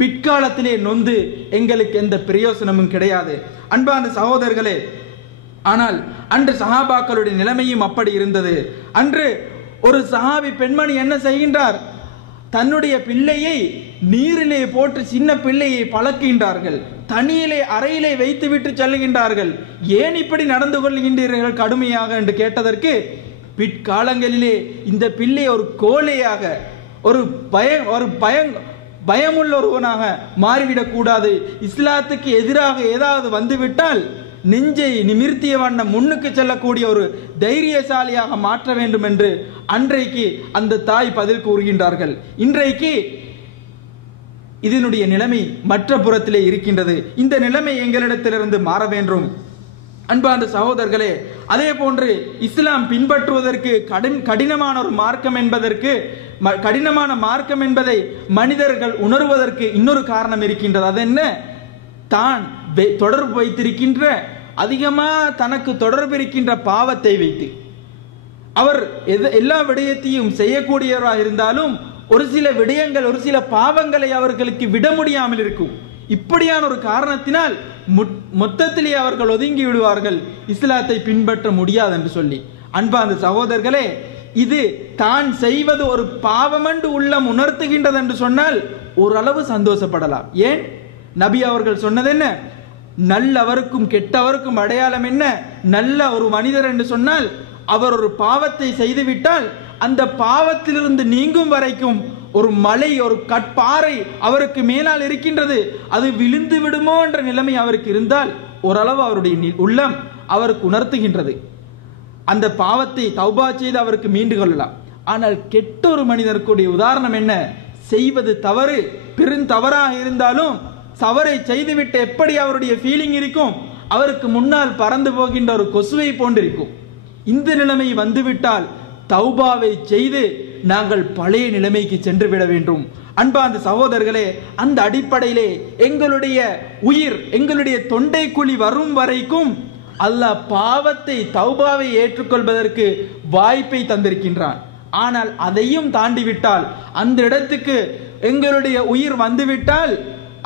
பிற்காலத்திலே நொந்து எங்களுக்கு எந்த பிரயோசனமும் கிடையாது. அன்பான சகோதரர்களே, ஆனால் அன்று சஹாபாக்களுடைய நிலைமையும் அப்படி இருந்தது. அன்று ஒரு சஹாபி பெண்மணி என்ன செய்கின்றார், தன்னுடைய பிள்ளையை நீரிலே போட்டு சின்ன பிள்ளையை பழக்குகின்றார்கள். தனியிலே அறையிலே வைத்துவிட்டு செல்லுகின்றார்கள். ஏன் இப்படி நடந்து கொள்கின்றீர்கள் கடுமையாக என்று கேட்டதற்கு, பிற்காலங்களிலே இந்த பிள்ளை ஒரு கோழையாக, ஒரு பயமுள்ள ஒருவனாக மாறிவிடக் கூடாது, இஸ்லாத்துக்கு எதிராக ஏதாவது வந்துவிட்டால் நெஞ்சை நிமிர்த்திய வண்ணம் முன்னுக்கு செல்லக்கூடிய ஒரு தைரியசாலியாக மாற்ற வேண்டும் என்று அன்றைக்கு அந்த தாய் பதில் கூறுகின்றார்கள். இன்றைக்கு இதனுடைய நிலைமை மற்ற புறத்திலே இருக்கின்றது. இந்த நிலைமை எங்களிடத்திலிருந்து மாற வேண்டும். அன்பார்ந்த சகோதரர்களே, அதே போன்று இஸ்லாம் பின்பற்றுவதற்கு கடினமான ஒரு மார்க்கம் கடினமான மார்க்கம் என்பதை மனிதர்கள் உணர்வதற்கு இன்னொரு காரணம் இருக்கின்றது. அது என்ன, தான் தொடர்பு வைத்திருக்கின்ற அதிகமாக தனக்கு தொடர்பு இருக்கின்ற பாவத்தை வைத்து அவர் எல்லா விடயத்தையும் செய்யக்கூடியவராக இருந்தாலும் ஒரு சில விடயங்கள், ஒரு சில பாவங்களை அவர்களுக்கு விட முடியாமல் இருக்கும். இப்படியான ஒரு காரணத்தினால் மொத்தத்திலே அவர்கள் ஒதுங்கி விடுவார்கள், இஸ்லாத்தை பின்பற்ற முடியாது என்று சொல்லி. அன்பார்ந்த சகோதரர்களே, இது தான் செய்வது ஒரு பாவம் என்று உள்ளம் உணர்த்துகின்றது என்று சொன்னால் ஓரளவு சந்தோஷப்படலாம். ஏன், நபி அவர்கள் சொன்னது என்ன, நல்லவருக்கும் கெட்டவருக்கும் அடையாளம் என்ன, நல்ல ஒரு மனிதர் என்று சொன்னால் அவர் ஒரு பாவத்தை செய்துவிட்டால் அந்த பாவத்திலிருந்து நீங்கும் வரைக்கும் ஒரு மலை, ஒரு கற்பாறை அவருக்கு மேலால் இருக்கின்றது, அது விழுந்து விடுமோ என்ற நிலைமை அவருக்கு இருந்தால் ஓரளவு அவருடைய உள்ளம் அவருக்கு உணர்த்துகின்றது. அந்த பாவத்தை தௌபா செய்து அவருக்கு மீண்டு கொள்ளலாம். ஆனால் கெட்ட ஒரு மனிதனுக்குடைய உதாரணம் என்ன, செய்வது தவறு, பெருந்தவறாக இருந்தாலும் தவறை செய்துவிட்டு எப்படி அவருடைய ஃபீலிங் இருக்கும், அவருக்கு முன்னால் பறந்து போகின்ற ஒரு கொசுவை போன்றிருக்கும். இந்த நிலைமை வந்துவிட்டால் தௌபாவை செய்து நாங்கள் பழைய நிலைமைக்கு சென்று விட வேண்டும். அன்பார்ந்த சகோதரர்களே, அந்த அடிப்படையிலே எங்களுடைய உயிர், எங்களுடைய தொண்டை குழி வரும் வரைக்கும் அல்லாஹ் பாவத்தை, தௌபாவை ஏற்றுக்கொள்வதற்கு வாய்ப்பை தந்திருக்கின்றான். ஆனால் அதையும் தாண்டிவிட்டால், அந்த இடத்துக்கு எங்களுடைய உயிர் வந்துவிட்டால்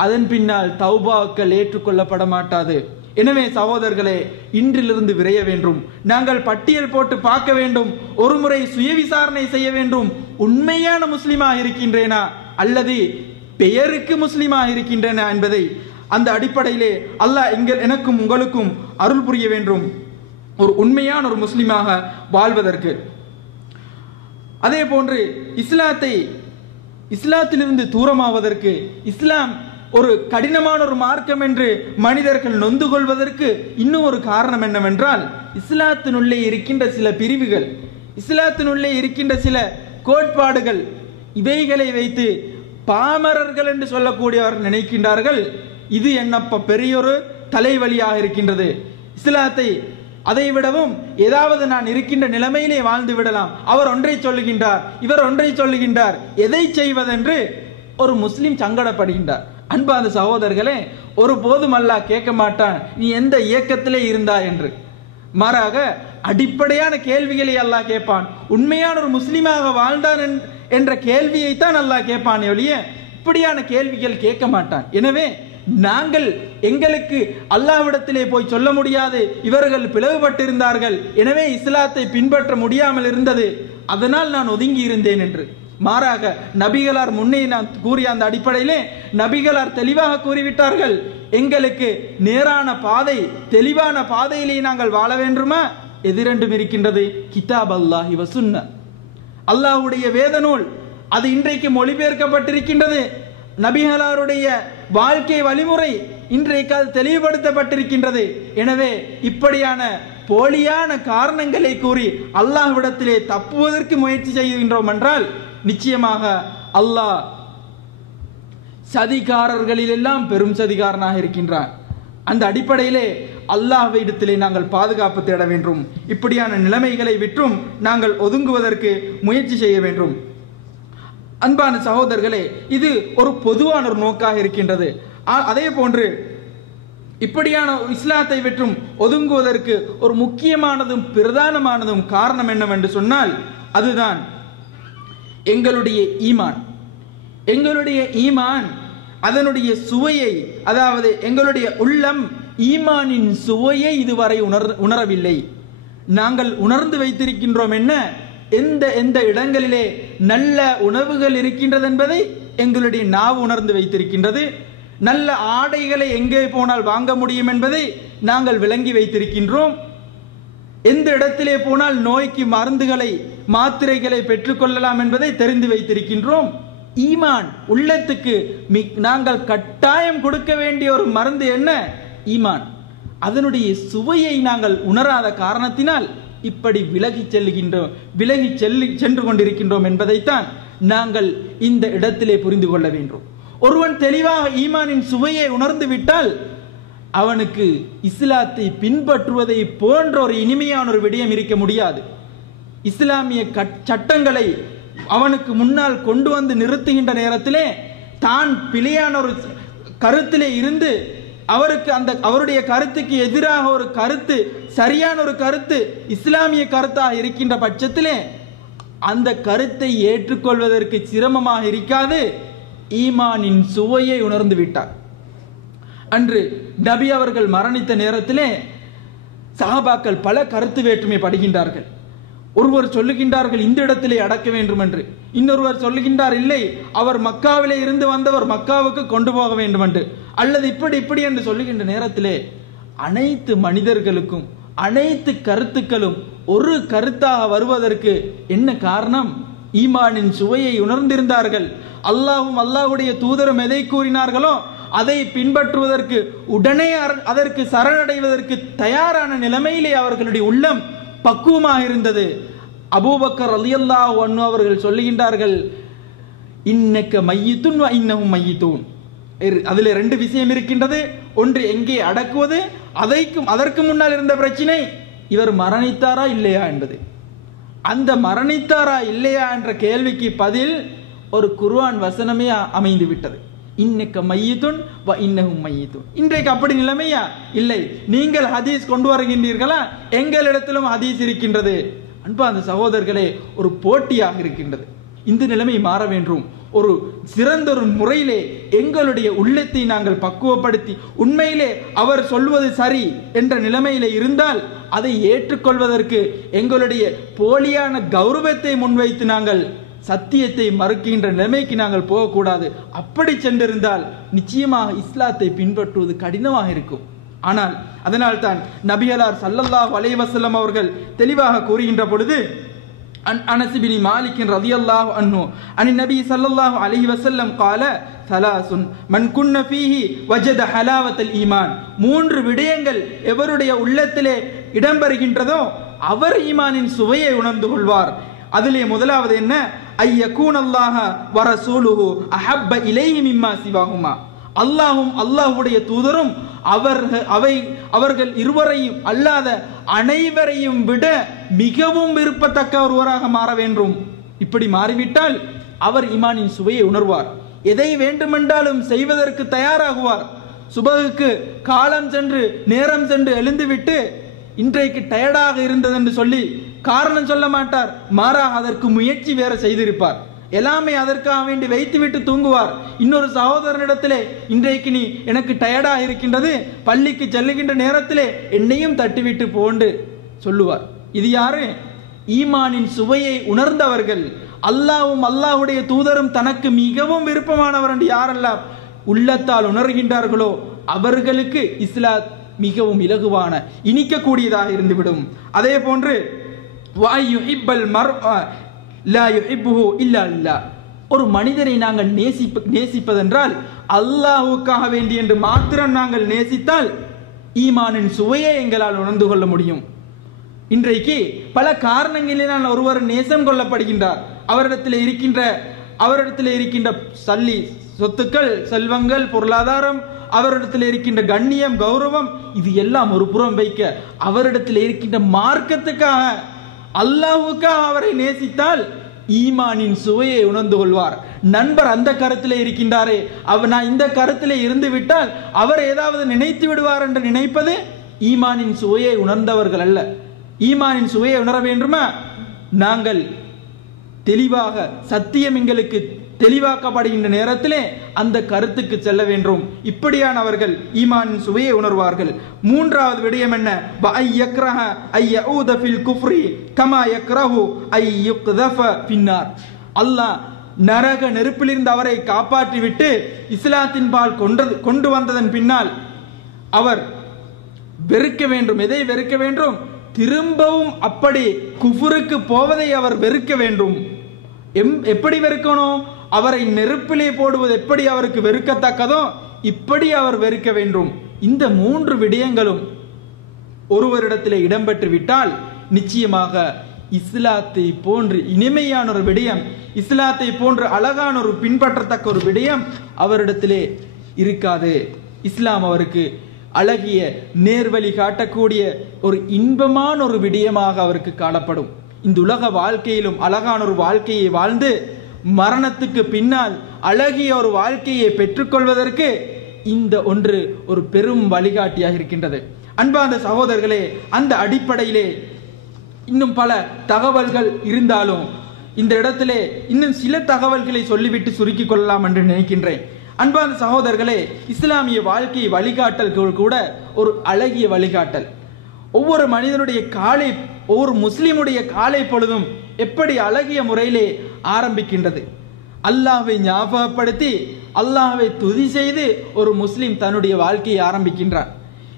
அதன் பின்னால் தௌபாக்கள் ஏற்றுக்கொள்ளப்பட மாட்டாது. எனவே சகோதரர்களே, இன்றிலிருந்து விரைய வேண்டும். நாங்கள் பட்டியல் போட்டு பார்க்க வேண்டும், ஒரு முறை சுய விசாரணை செய்ய வேண்டும். உண்மையான முஸ்லிமாக இருக்கின்றேனா அல்லது பெயருக்கு முஸ்லிமாக இருக்கின்றேனா என்பதை அந்த அடிப்படையிலே அல்லாஹ் எனக்கும் உங்களுக்கும் அருள் புரிய வேண்டும், ஒரு உண்மையான ஒரு முஸ்லிமாக வாழ்வதற்கு. அதே போன்று இஸ்லாத்திலிருந்து தூரமாவதற்கு, இஸ்லாம் ஒரு கடினமான ஒரு மார்க்கம் என்று மனிதர்கள் நொந்து கொள்வதற்கு இன்னும் ஒரு காரணம் என்னவென்றால், இஸ்லாத்தினுள்ளே இருக்கின்ற சில பிரிவுகள், இஸ்லாத்தினுள்ளே இருக்கின்ற சில கோட்பாடுகள், இவைகளை வைத்து பாமரர்கள் என்று சொல்லக்கூடியவர்கள் நினைக்கின்றார்கள் இது என்னப்ப பெரியொரு தலைவலியாக இருக்கின்றது, இஸ்லாத்தை அதை விடவும் ஏதாவது நான் இருக்கின்ற நிலைமையிலே வாழ்ந்து விடலாம், அவர் ஒன்றை சொல்லுகின்றார், இவர் ஒன்றை சொல்லுகின்றார், எதை செய்வதென்று ஒரு முஸ்லிம் சங்கடப்படுகின்றார். அன்பார்ந்த சகோதரர்களே, ஒரு போதும் அல்லாஹ் கேட்க மாட்டான் நீ எந்த இயக்கத்திலே இருந்தா என்று. மாறாக அடிப்படையான கேள்விகளை அல்லாஹ் கேட்பான். உண்மையான ஒரு முஸ்லிமாக வாழ்ந்தான் என்ற கேள்வியைத்தான் அல்லாஹ் கேட்பான் ஒழிய இப்படியான கேள்விகள் கேட்க மாட்டான். எனவே நாங்கள் எங்களுக்கு அல்லாஹ்விடத்திலே போய் சொல்ல முடியாது இவர்கள் பிளவுபட்டிருந்தார்கள், எனவே இஸ்லாத்தை பின்பற்ற முடியாமல் இருந்தது, அதனால் நான் ஒதுங்கி இருந்தேன் என்று. மாறாக நபிகளார் முன்னே நான் கூறிய அந்த அடிப்படையிலே நபிகளார் தெளிவாக கூறிவிட்டார்கள், எங்களுக்கு நேரான பாதை, தெளிவான பாதையிலே நாங்கள் வாழ வேண்டுமா, எதிரெண்டும் இருக்கின்றது, கிதாப் அல்லாஹி வ சுன்னah, அல்லாஹ்வுடைய வேத நூல், அது இன்றைக்கு மொழிபெயர்க்கப்பட்டிருக்கின்றது, நபிகளாருடைய வாழ்க்கை வழிமுறை இன்றைக்கு அது தெளிவுபடுத்தப்பட்டிருக்கின்றது. எனவே இப்படியான போலியான காரணங்களை கூறி அல்லாஹ்விடத்திலே தப்புவதற்கு முயற்சி செய்கின்றோம் என்றால் நிச்சயமாக அல்லாஹ் சதிகாரர்களில் எல்லாம் பெரும் சதிகாரனாக இருக்கின்றான். அந்த அடிப்படையிலே அல்லாஹ்விடத்திலே நாங்கள் பாதுகாப்பு தேட வேண்டும். இப்படியான நிலைமைகளை விட்டும் நாங்கள் ஒதுங்குவதற்கு முயற்சி செய்ய வேண்டும். அன்பான சகோதரர்களே, இது ஒரு பொதுவான ஒரு நோக்காக இருக்கின்றது. அதே போன்று இப்படியான இஸ்லாத்தை விட்டும் ஒதுங்குவதற்கு ஒரு முக்கியமானதும் பிரதானமானதும் காரணம் என்னவென்று சொன்னால் அதுதான் எங்களுடைய ஈமான். எங்களுடைய ஈமான் அதனுடைய சுவையை, அதாவது எங்களுடைய உள்ளம் ஈமானின் சுவையை இதுவரை உணரவில்லை. நாங்கள் உணர்ந்து வைத்திருக்கின்றோம் என்ன, எந்த இடங்களிலே நல்ல உணவுகள் இருக்கின்றது என்பதை எங்களுடைய நாவு உணர்ந்து வைத்திருக்கின்றது. நல்ல ஆடைகளை எங்கே போனால் வாங்க முடியும் என்பதை நாங்கள் விளங்கி வைத்திருக்கின்றோம். எந்த இடத்திலே போனால் நோய்க்கு மருந்துகளை மாத்திரைகளை பெற்றுக்கொள்ளலாம் என்பதை தெரிந்து வைத்திருக்கின்றோம். ஈமான் உள்ளத்துக்கு நாங்கள் கட்டாயம் கொடுக்க வேண்டிய ஒரு மருந்து என்ன? ஈமான். அதனுடைய சுவையை நாங்கள் உணராத காரணத்தினால் இப்படி விலகி சென்று கொண்டிருக்கின்றோம் என்பதைத்தான் நாங்கள் இந்த இடத்திலே புரிந்து கொள்ள வேண்டும். ஒருவன் தெளிவாக ஈமானின் சுவையை உணர்ந்து விட்டால் அவனுக்கு இஸ்லாத்தை பின்பற்றுவதை போன்ற ஒரு இனிமையான ஒரு விடயம் இருக்க முடியாது. இஸ்லாமிய சட்டங்களை அவனுக்கு முன்னால் கொண்டு வந்து நிறுத்துகின்ற நேரத்திலே தான் பிழையான ஒரு கருத்திலே இருந்து அவருடைய கருத்துக்கு எதிராக ஒரு கருத்து, சரியான ஒரு கருத்து இஸ்லாமிய கருத்தாக இருக்கின்ற பட்சத்திலே அந்த கருத்தை ஏற்றுக்கொள்வதற்கு சிரமமாக இருக்காது. ஈமானின் சுவையை உணர்ந்து விட்டார். அன்று நபி அவர்கள் மரணித்த நேரத்திலே சஹாபாக்கள் பல கருத்து வேற்றுமை படுகின்றார்கள். ஒருவர் சொல்லுகின்றார்கள் இந்த இடத்திலே அடக்க வேண்டும் என்று, இன்னொருவர் சொல்லுகின்றார் இல்லை அவர் மக்காவிலே இருந்து வந்தவர் மக்காவுக்கு கொண்டு போக வேண்டும் என்று, அல்லது இப்படி என்று சொல்லுகின்ற நேரத்திலே அனைத்து மனிதர்களுக்கும் அனைத்து கருத்துக்களும் ஒரு கருத்தாக வருவதற்கு என்ன காரணம்? ஈமானின் சுவையை உணர்ந்திருந்தார்கள். அல்லாஹ்வும் அல்லாஹ்வுடைய தூதரும் எதை கூறினார்களோ அதை பின்பற்றுவதற்கு உடனே அதற்கு சரணடைவதற்கு தயாரான நிலைமையிலே அவர்களுடைய உள்ளம் பக்குவமாக இருந்தது. அபூபக்கர் ரலியல்லாஹு அன்ஹு அவர்கள் சொல்லுகின்றார்கள், இன்னக்க மையித்துன் வ இன்னஹும் மையித்தூன். அதிலே ரெண்டு விஷயம் இருக்கின்றது. ஒன்று எங்கே அடக்குவது, அதற்கு முன்னால் இருந்த பிரச்சனை இவர் மரணித்தாரா இல்லையா என்பது. அந்த மரணித்தாரா இல்லையா என்ற கேள்விக்கு பதில் ஒரு குர்ஆன் வசனமே அமைந்து விட்டது. இன்னக்க மையித்துன் வ இன்னஹும் மையித்தூன். இன்றைக்கு அப்படி நிலைமையா? இல்லை. நீங்கள் ஹதீஸ் கொண்டு வருகின்றீர்களா? எங்களிடத்திலும் ஹதீஸ் இருக்கின்றது. அன்பான சகோதரர்களே, ஒரு போட்டியாக இருக்கின்றது. இந்த நிலைமை மாற வேண்டும். ஒரு சிறந்த ஒரு முறையிலே எங்களுடைய உள்ளத்தை நாங்கள் பக்குவப்படுத்தி உண்மையிலே அவர் சொல்வது சரி என்ற நிலைமையிலே இருந்தால் அதை ஏற்றுக்கொள்வதற்கு எங்களுடைய போலியான கௌரவத்தை முன்வைத்து நாங்கள் சத்தியத்தை மறுக்கின்ற நிலைமைக்கு நாங்கள் போகக்கூடாது. அப்படி சென்றிருந்தால் நிச்சயமாக இஸ்லாத்தை பின்பற்றுவது கடினமாக இருக்கும். ஆனால் அதனால் தான் நபிகளார் ஸல்லல்லாஹு அலைஹி வஸல்லம் அவர்கள் தெளிவாக கூறுகின்ற பொழுது, அனஸ் பின் மாலிக் ரலியல்லாஹு அன்ஹு அன் நபி ஸல்லல்லாஹு அலைஹி வஸல்லம் قال ثلاث من كن فيه وجد حلاوة الإيمان. மூன்று விடயங்கள் எவருடைய உள்ளத்திலே இடம்பெறுகின்றதோ அவர் ஈமானின் சுவையை உணர்ந்து கொள்வார். அதிலே முதலாவது என்ன? ஐயகூன் அல்லாஹ வ ரசூலுஹு அஹப்ப இலைஹி மிம்மா சிவாஹுமா. அல்லாஹ்வும் அல்லாஹ்வுடைய தூதரும் அவர்கள் இருவரையும் அல்லாத அனைவரையும் விட மிகவும் விருப்பத்தக்க ஒருவராக மாற வேண்டும். இப்படி மாறிவிட்டால் அவர் ஈமானின் சுவையை உணர்வார். எதை வேண்டுமென்றாலும் செய்வதற்கு தயாராகுவார். சுபகுக்கு காலம் சென்று நேரம் சென்று எழுந்துவிட்டு இன்றைக்கு டயர்டாக இருந்தது என்று சொல்லி காரணம் சொல்ல மாட்டார். மாறாக அதற்கு முயற்சி வேற செய்திருப்பார். எல்லாமே அதற்காக வேண்டி வைத்துவிட்டு தூங்குவார். இன்னொரு சகோதரனிடத்திலே இன்றைக்கு நீ எனக்கு டயர்டாக இருக்கின்றது, பள்ளிக்கு செல்லுகின்ற நேரத்திலே என்னையும் தட்டிவிட்டு போண்டு சொல்லுவார். இது யாரு? ஈமானின் சுவையை உணர்ந்தவர்கள். அல்லாஹ்வும் அல்லாஹ்வுடைய தூதரும் தனக்கு மிகவும் விருப்பமானவர் என்று யாரெல்லாம் உள்ளத்தால் உணர்கின்றார்களோ அவர்களுக்கு இஸ்லாம் மிகவும் இலகுவான இனிக்கக்கூடியதாக இருந்துவிடும். அதே போன்று ஒரு மனிதனை நாங்கள் நேசிப்பதென்றால் அல்லாஹ்வுக்காக வேண்டி என்று மாத்திரம் நாங்கள் நேசித்தால் ஈமானின் சுவையை எங்களால் உணர்ந்து கொள்ள முடியும். இன்றைக்கு பல காரணங்களினால் ஒருவர் நேசம் கொள்ளப்படுகின்றார். அவரிடத்தில் இருக்கின்ற சொத்துக்கள், செல்வங்கள், பொருளாதாரம், அவரிடத்தில் இருக்கின்ற கண்ணியம், கௌரவம், இது எல்லாம் ஒரு புறம் வைக்க அவரிடத்தில் இருக்கின்ற மார்க்கத்துக்காக, அல்லாஹ்வுக்காக அவரை நேசித்தால் ஈமானின் சுவையை உணர்ந்து கொள்வார். நண்பர் அந்த கருத்திலே இருக்கின்றாரே, நான் இந்த கருத்திலே இருந்து விட்டால் அவர் ஏதாவது நினைத்து விடுவார் என்று நினைப்பது ஈமானின் சுவையை உணர்ந்தவர்கள் அல்ல. ஈமானின் சுவையை உணர வேண்டுமா? நாங்கள் தெளிவாக சத்தியம் எங்களுக்கு தெளிவாக்கப்படுகின்ற நேரத்திலே அந்த கருத்துக்கு செல்ல வேண்டும். இப்படியானவர்கள் ஈமானின் சுவையை உணர்வார்கள். மூன்றாவது விடயம் என்ன? அல்லாஹ் நரக நெருப்பிலிருந்து அவரை காப்பாற்றி விட்டு இஸ்லாத்தின் பால் கொண்டு வந்ததன் பின்னால் அவர் வெறுக்க வேண்டும். எதை வெறுக்க வேண்டும்? திரும்பவும் அப்படி குஃபுருக்கு போவதை அவர் வெறுக்க வேண்டும். எப்படி வெறுக்கணும்? அவரை நெருப்பிலே போடுவது எப்படி அவருக்கு வெறுக்கத்தக்கதோ இப்படி அவர் வெறுக்க வேண்டும். இந்த மூன்று விடயங்களும் ஒருவரிடத்திலே இடம்பெற்று விட்டால் நிச்சயமாக இஸ்லாத்தை போன்று இனிமையான ஒரு விடயம், இஸ்லாத்தை போன்று அழகான ஒரு பின்பற்றத்தக்க ஒரு விடயம் அவரிடத்திலே இருக்காது. இஸ்லாம் அவருக்கு அழகிய நேர்வழி காட்டக்கூடிய ஒரு இன்பமான ஒரு விடயமாக அவருக்கு காணப்படும். இந்த உலக வாழ்க்கையிலும் அழகான ஒரு வாழ்க்கையை வாழ்ந்து மரணத்துக்கு பின்னால் அழகிய ஒரு வாழ்க்கையை பெற்றுக்கொள்வதற்கு இந்த ஒன்று ஒரு பெரும் வழிகாட்டியாக இருக்கின்றது. அன்பார்ந்த சகோதரர்களே, அந்த அடிப்படையிலே இன்னும் பல தகவல்கள் இருந்தாலும் இந்த இடத்திலே இன்னும் சில தகவல்களை சொல்லிவிட்டு சுருக்கிக் கொள்ளலாம் என்று நினைக்கின்றேன். அன்பார்ந்த சகோதரர்களே, இஸ்லாமிய வாழ்க்கை வழிகாட்டல்கள் கூட ஒரு அழகிய வழிகாட்டல். ஒவ்வொரு மனிதனுடைய ஒவ்வொரு முஸ்லிமுடைய காலை பொழுதும் எப்படி அழகிய முறையிலே ஆரம்பிக்கின்றது. அல்லாஹ்வை ஞாபகப்படுத்தி அல்லாஹ்வை துதி செய்து ஒரு முஸ்லிம் தன்னுடைய வாழ்க்கையை ஆரம்பிக்கின்றான்.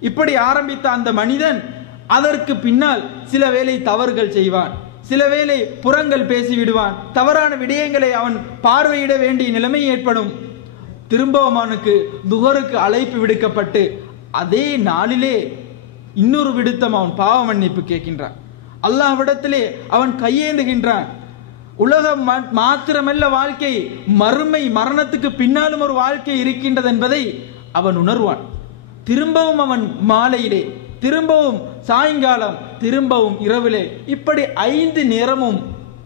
இப்படி ஆரம்பித்த அந்த மனிதன் அதற்கு பின்னால் சில வேளை தவறுகள் செய்வான், சில வேளை புறங்கள் பேசிவிடுவான், தவறான விடயங்களை அவன் பார்வையிட வேண்டிய நிலைமை ஏற்படும். திரும்பவும் அவனுக்கு துஹருக்கு அழைப்பு விடுக்கப்பட்டு அதே நாளிலே இன்னொரு விடுத்தம் அவன் பாவ மன்னிப்பு கேட்கின்றான். அல்லாஹ்விடத்திலே அவன் கையேந்துகின்றான். உலகம் மாத்திரமல்ல வாழ்க்கை, மறுமை மரணத்துக்கு பின்னாலும் ஒரு வாழ்க்கை இருக்கின்றது என்பதை அவன் உணர்வான். திரும்பவும் அவன் மாலையிலே, திரும்பவும் சாயங்காலம், திரும்பவும் இரவிலே, இப்படி 5 நேரமும்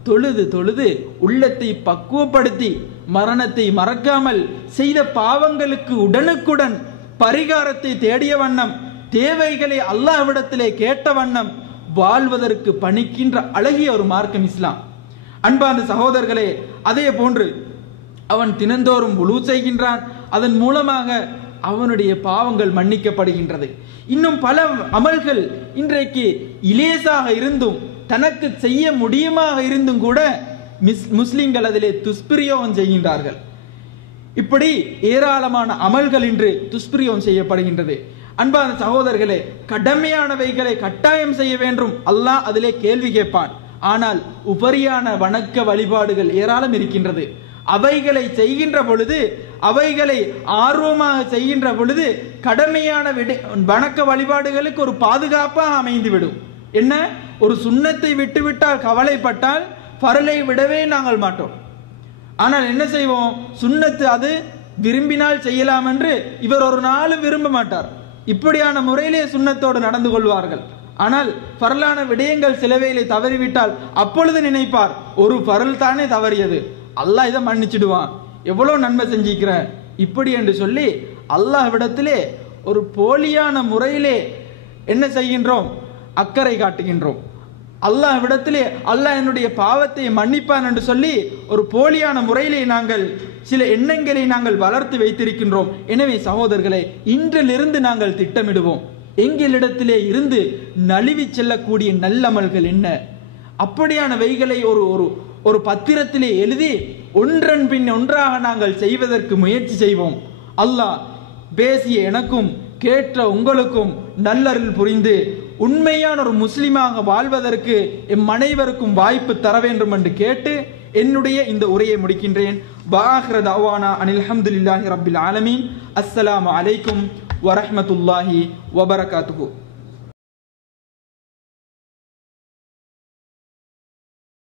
தொழுது தொழுது உள்ளத்தை பக்குவப்படுத்தி மரணத்தை மறக்காமல் செய்த பாவங்களுக்கு உடனுக்குடன் பரிகாரத்தை தேடிய வண்ணம், தேவைகளை அல்லாஹ்விடத்திலே கேட்ட வண்ணம் வாழ்வதற்கு பணிக்கின்ற அழகிய ஒரு மார்க்கம் இஸ்லாம். அன்பார்ந்த சகோதரர்களே, அதே போன்று அவன் தினந்தோறும் வுலூ செய்கின்றான். அதன் மூலமாக அவனுடைய பாவங்கள் மன்னிக்கப்படுகின்றது. இன்னும் பல அமல்கள் இன்றைக்கு இலேசாக இருந்தும் தனக்கு செய்ய முடியுமாக இருந்தும் கூட முஸ்லிம்கள் அதிலே துஷ்பிரயோகம் செய்கின்றார்கள். இப்படி ஏராளமான அமல்கள் இன்று துஷ்பிரயோகம் செய்யப்படுகின்றது. அன்பான சகோதரர்களே, கடமையானவைகளை கட்டாயம் செய்ய வேண்டும், அல்லாஹ் அதிலே கேள்வி கேட்பான். ஆனால் உபரியான வணக்க வழிபாடுகள் ஏராளம் இருக்கின்றது. அவைகளை செய்கின்ற பொழுது, அவைகளை ஆர்வமாக செய்கின்ற பொழுது கடமையான வணக்க வழிபாடுகளுக்கு ஒரு பாதுகாப்பாக அமைந்துவிடும். என்ன, ஒரு சுன்னத்தை விட்டுவிட்டால் கவலைப்பட்டால் ஃபர்லை விடவே நாங்கள் மாட்டோம். ஆனால் என்ன செய்வோம், சுன்னத்து அது விரும்பினால் செய்யலாம் என்று இவர் ஒரு நாளும் விரும்ப மாட்டார். இப்படியான முறையிலே சுன்னத்தோடு நடந்து கொள்வார்கள். ஆனால் ஃபர்லான விடயங்கள் சிலவைகளை தவறிவிட்டால் அப்பொழுது நினைப்பார், ஒரு ஃபர்ல் தானே தவறியது, அல்லாஹ் இதை மன்னிச்சிடுவான், எவ்வளோ நன்மை செஞ்சிக்கிற இப்படி என்று சொல்லி அல்லாஹ்விடத்திலே ஒரு போலியான முறையிலே என்ன செய்கின்றோம், அக்கறை காட்டுகின்றோம். அல்லாஹ்விடத்திலே அல்லாஹ் என்னுடைய பாவத்தை மன்னிப்பான் என்று சொல்லி ஒரு போலியான முறையிலே நாங்கள் சில எண்ணங்களை நாங்கள் வளர்த்து வைத்திருக்கின்றோம். எனவே சகோதரர்களே, இன்றிலிருந்து நாங்கள் திட்டமிடுவோம், எங்களிடத்திலே இருந்து நழுவி செல்லக்கூடிய நல்லமல்கள் என்ன, அப்படியான வைகளை ஒரு பத்திரத்திலே எழுதி ஒன்றன் பின் ஒன்றாக நாங்கள் செய்வதற்கு முயற்சி செய்வோம். அல்லாஹ் பேசிய எனக்கும் கேட்ட உங்களுக்கும் நல்லருள் புரிந்து உண்மையான ஒரு முஸ்லிமாக வாழ்வதற்கு எம் அனைவருக்கும் வாய்ப்பு தர வேண்டும் என்று கேட்டு என்னுடைய இந்த உரையை முடிக்கின்றேன். وآخر دعوانا أن الحمد لله رب العالمين. السلام عليكم ورحمة الله وبركاته.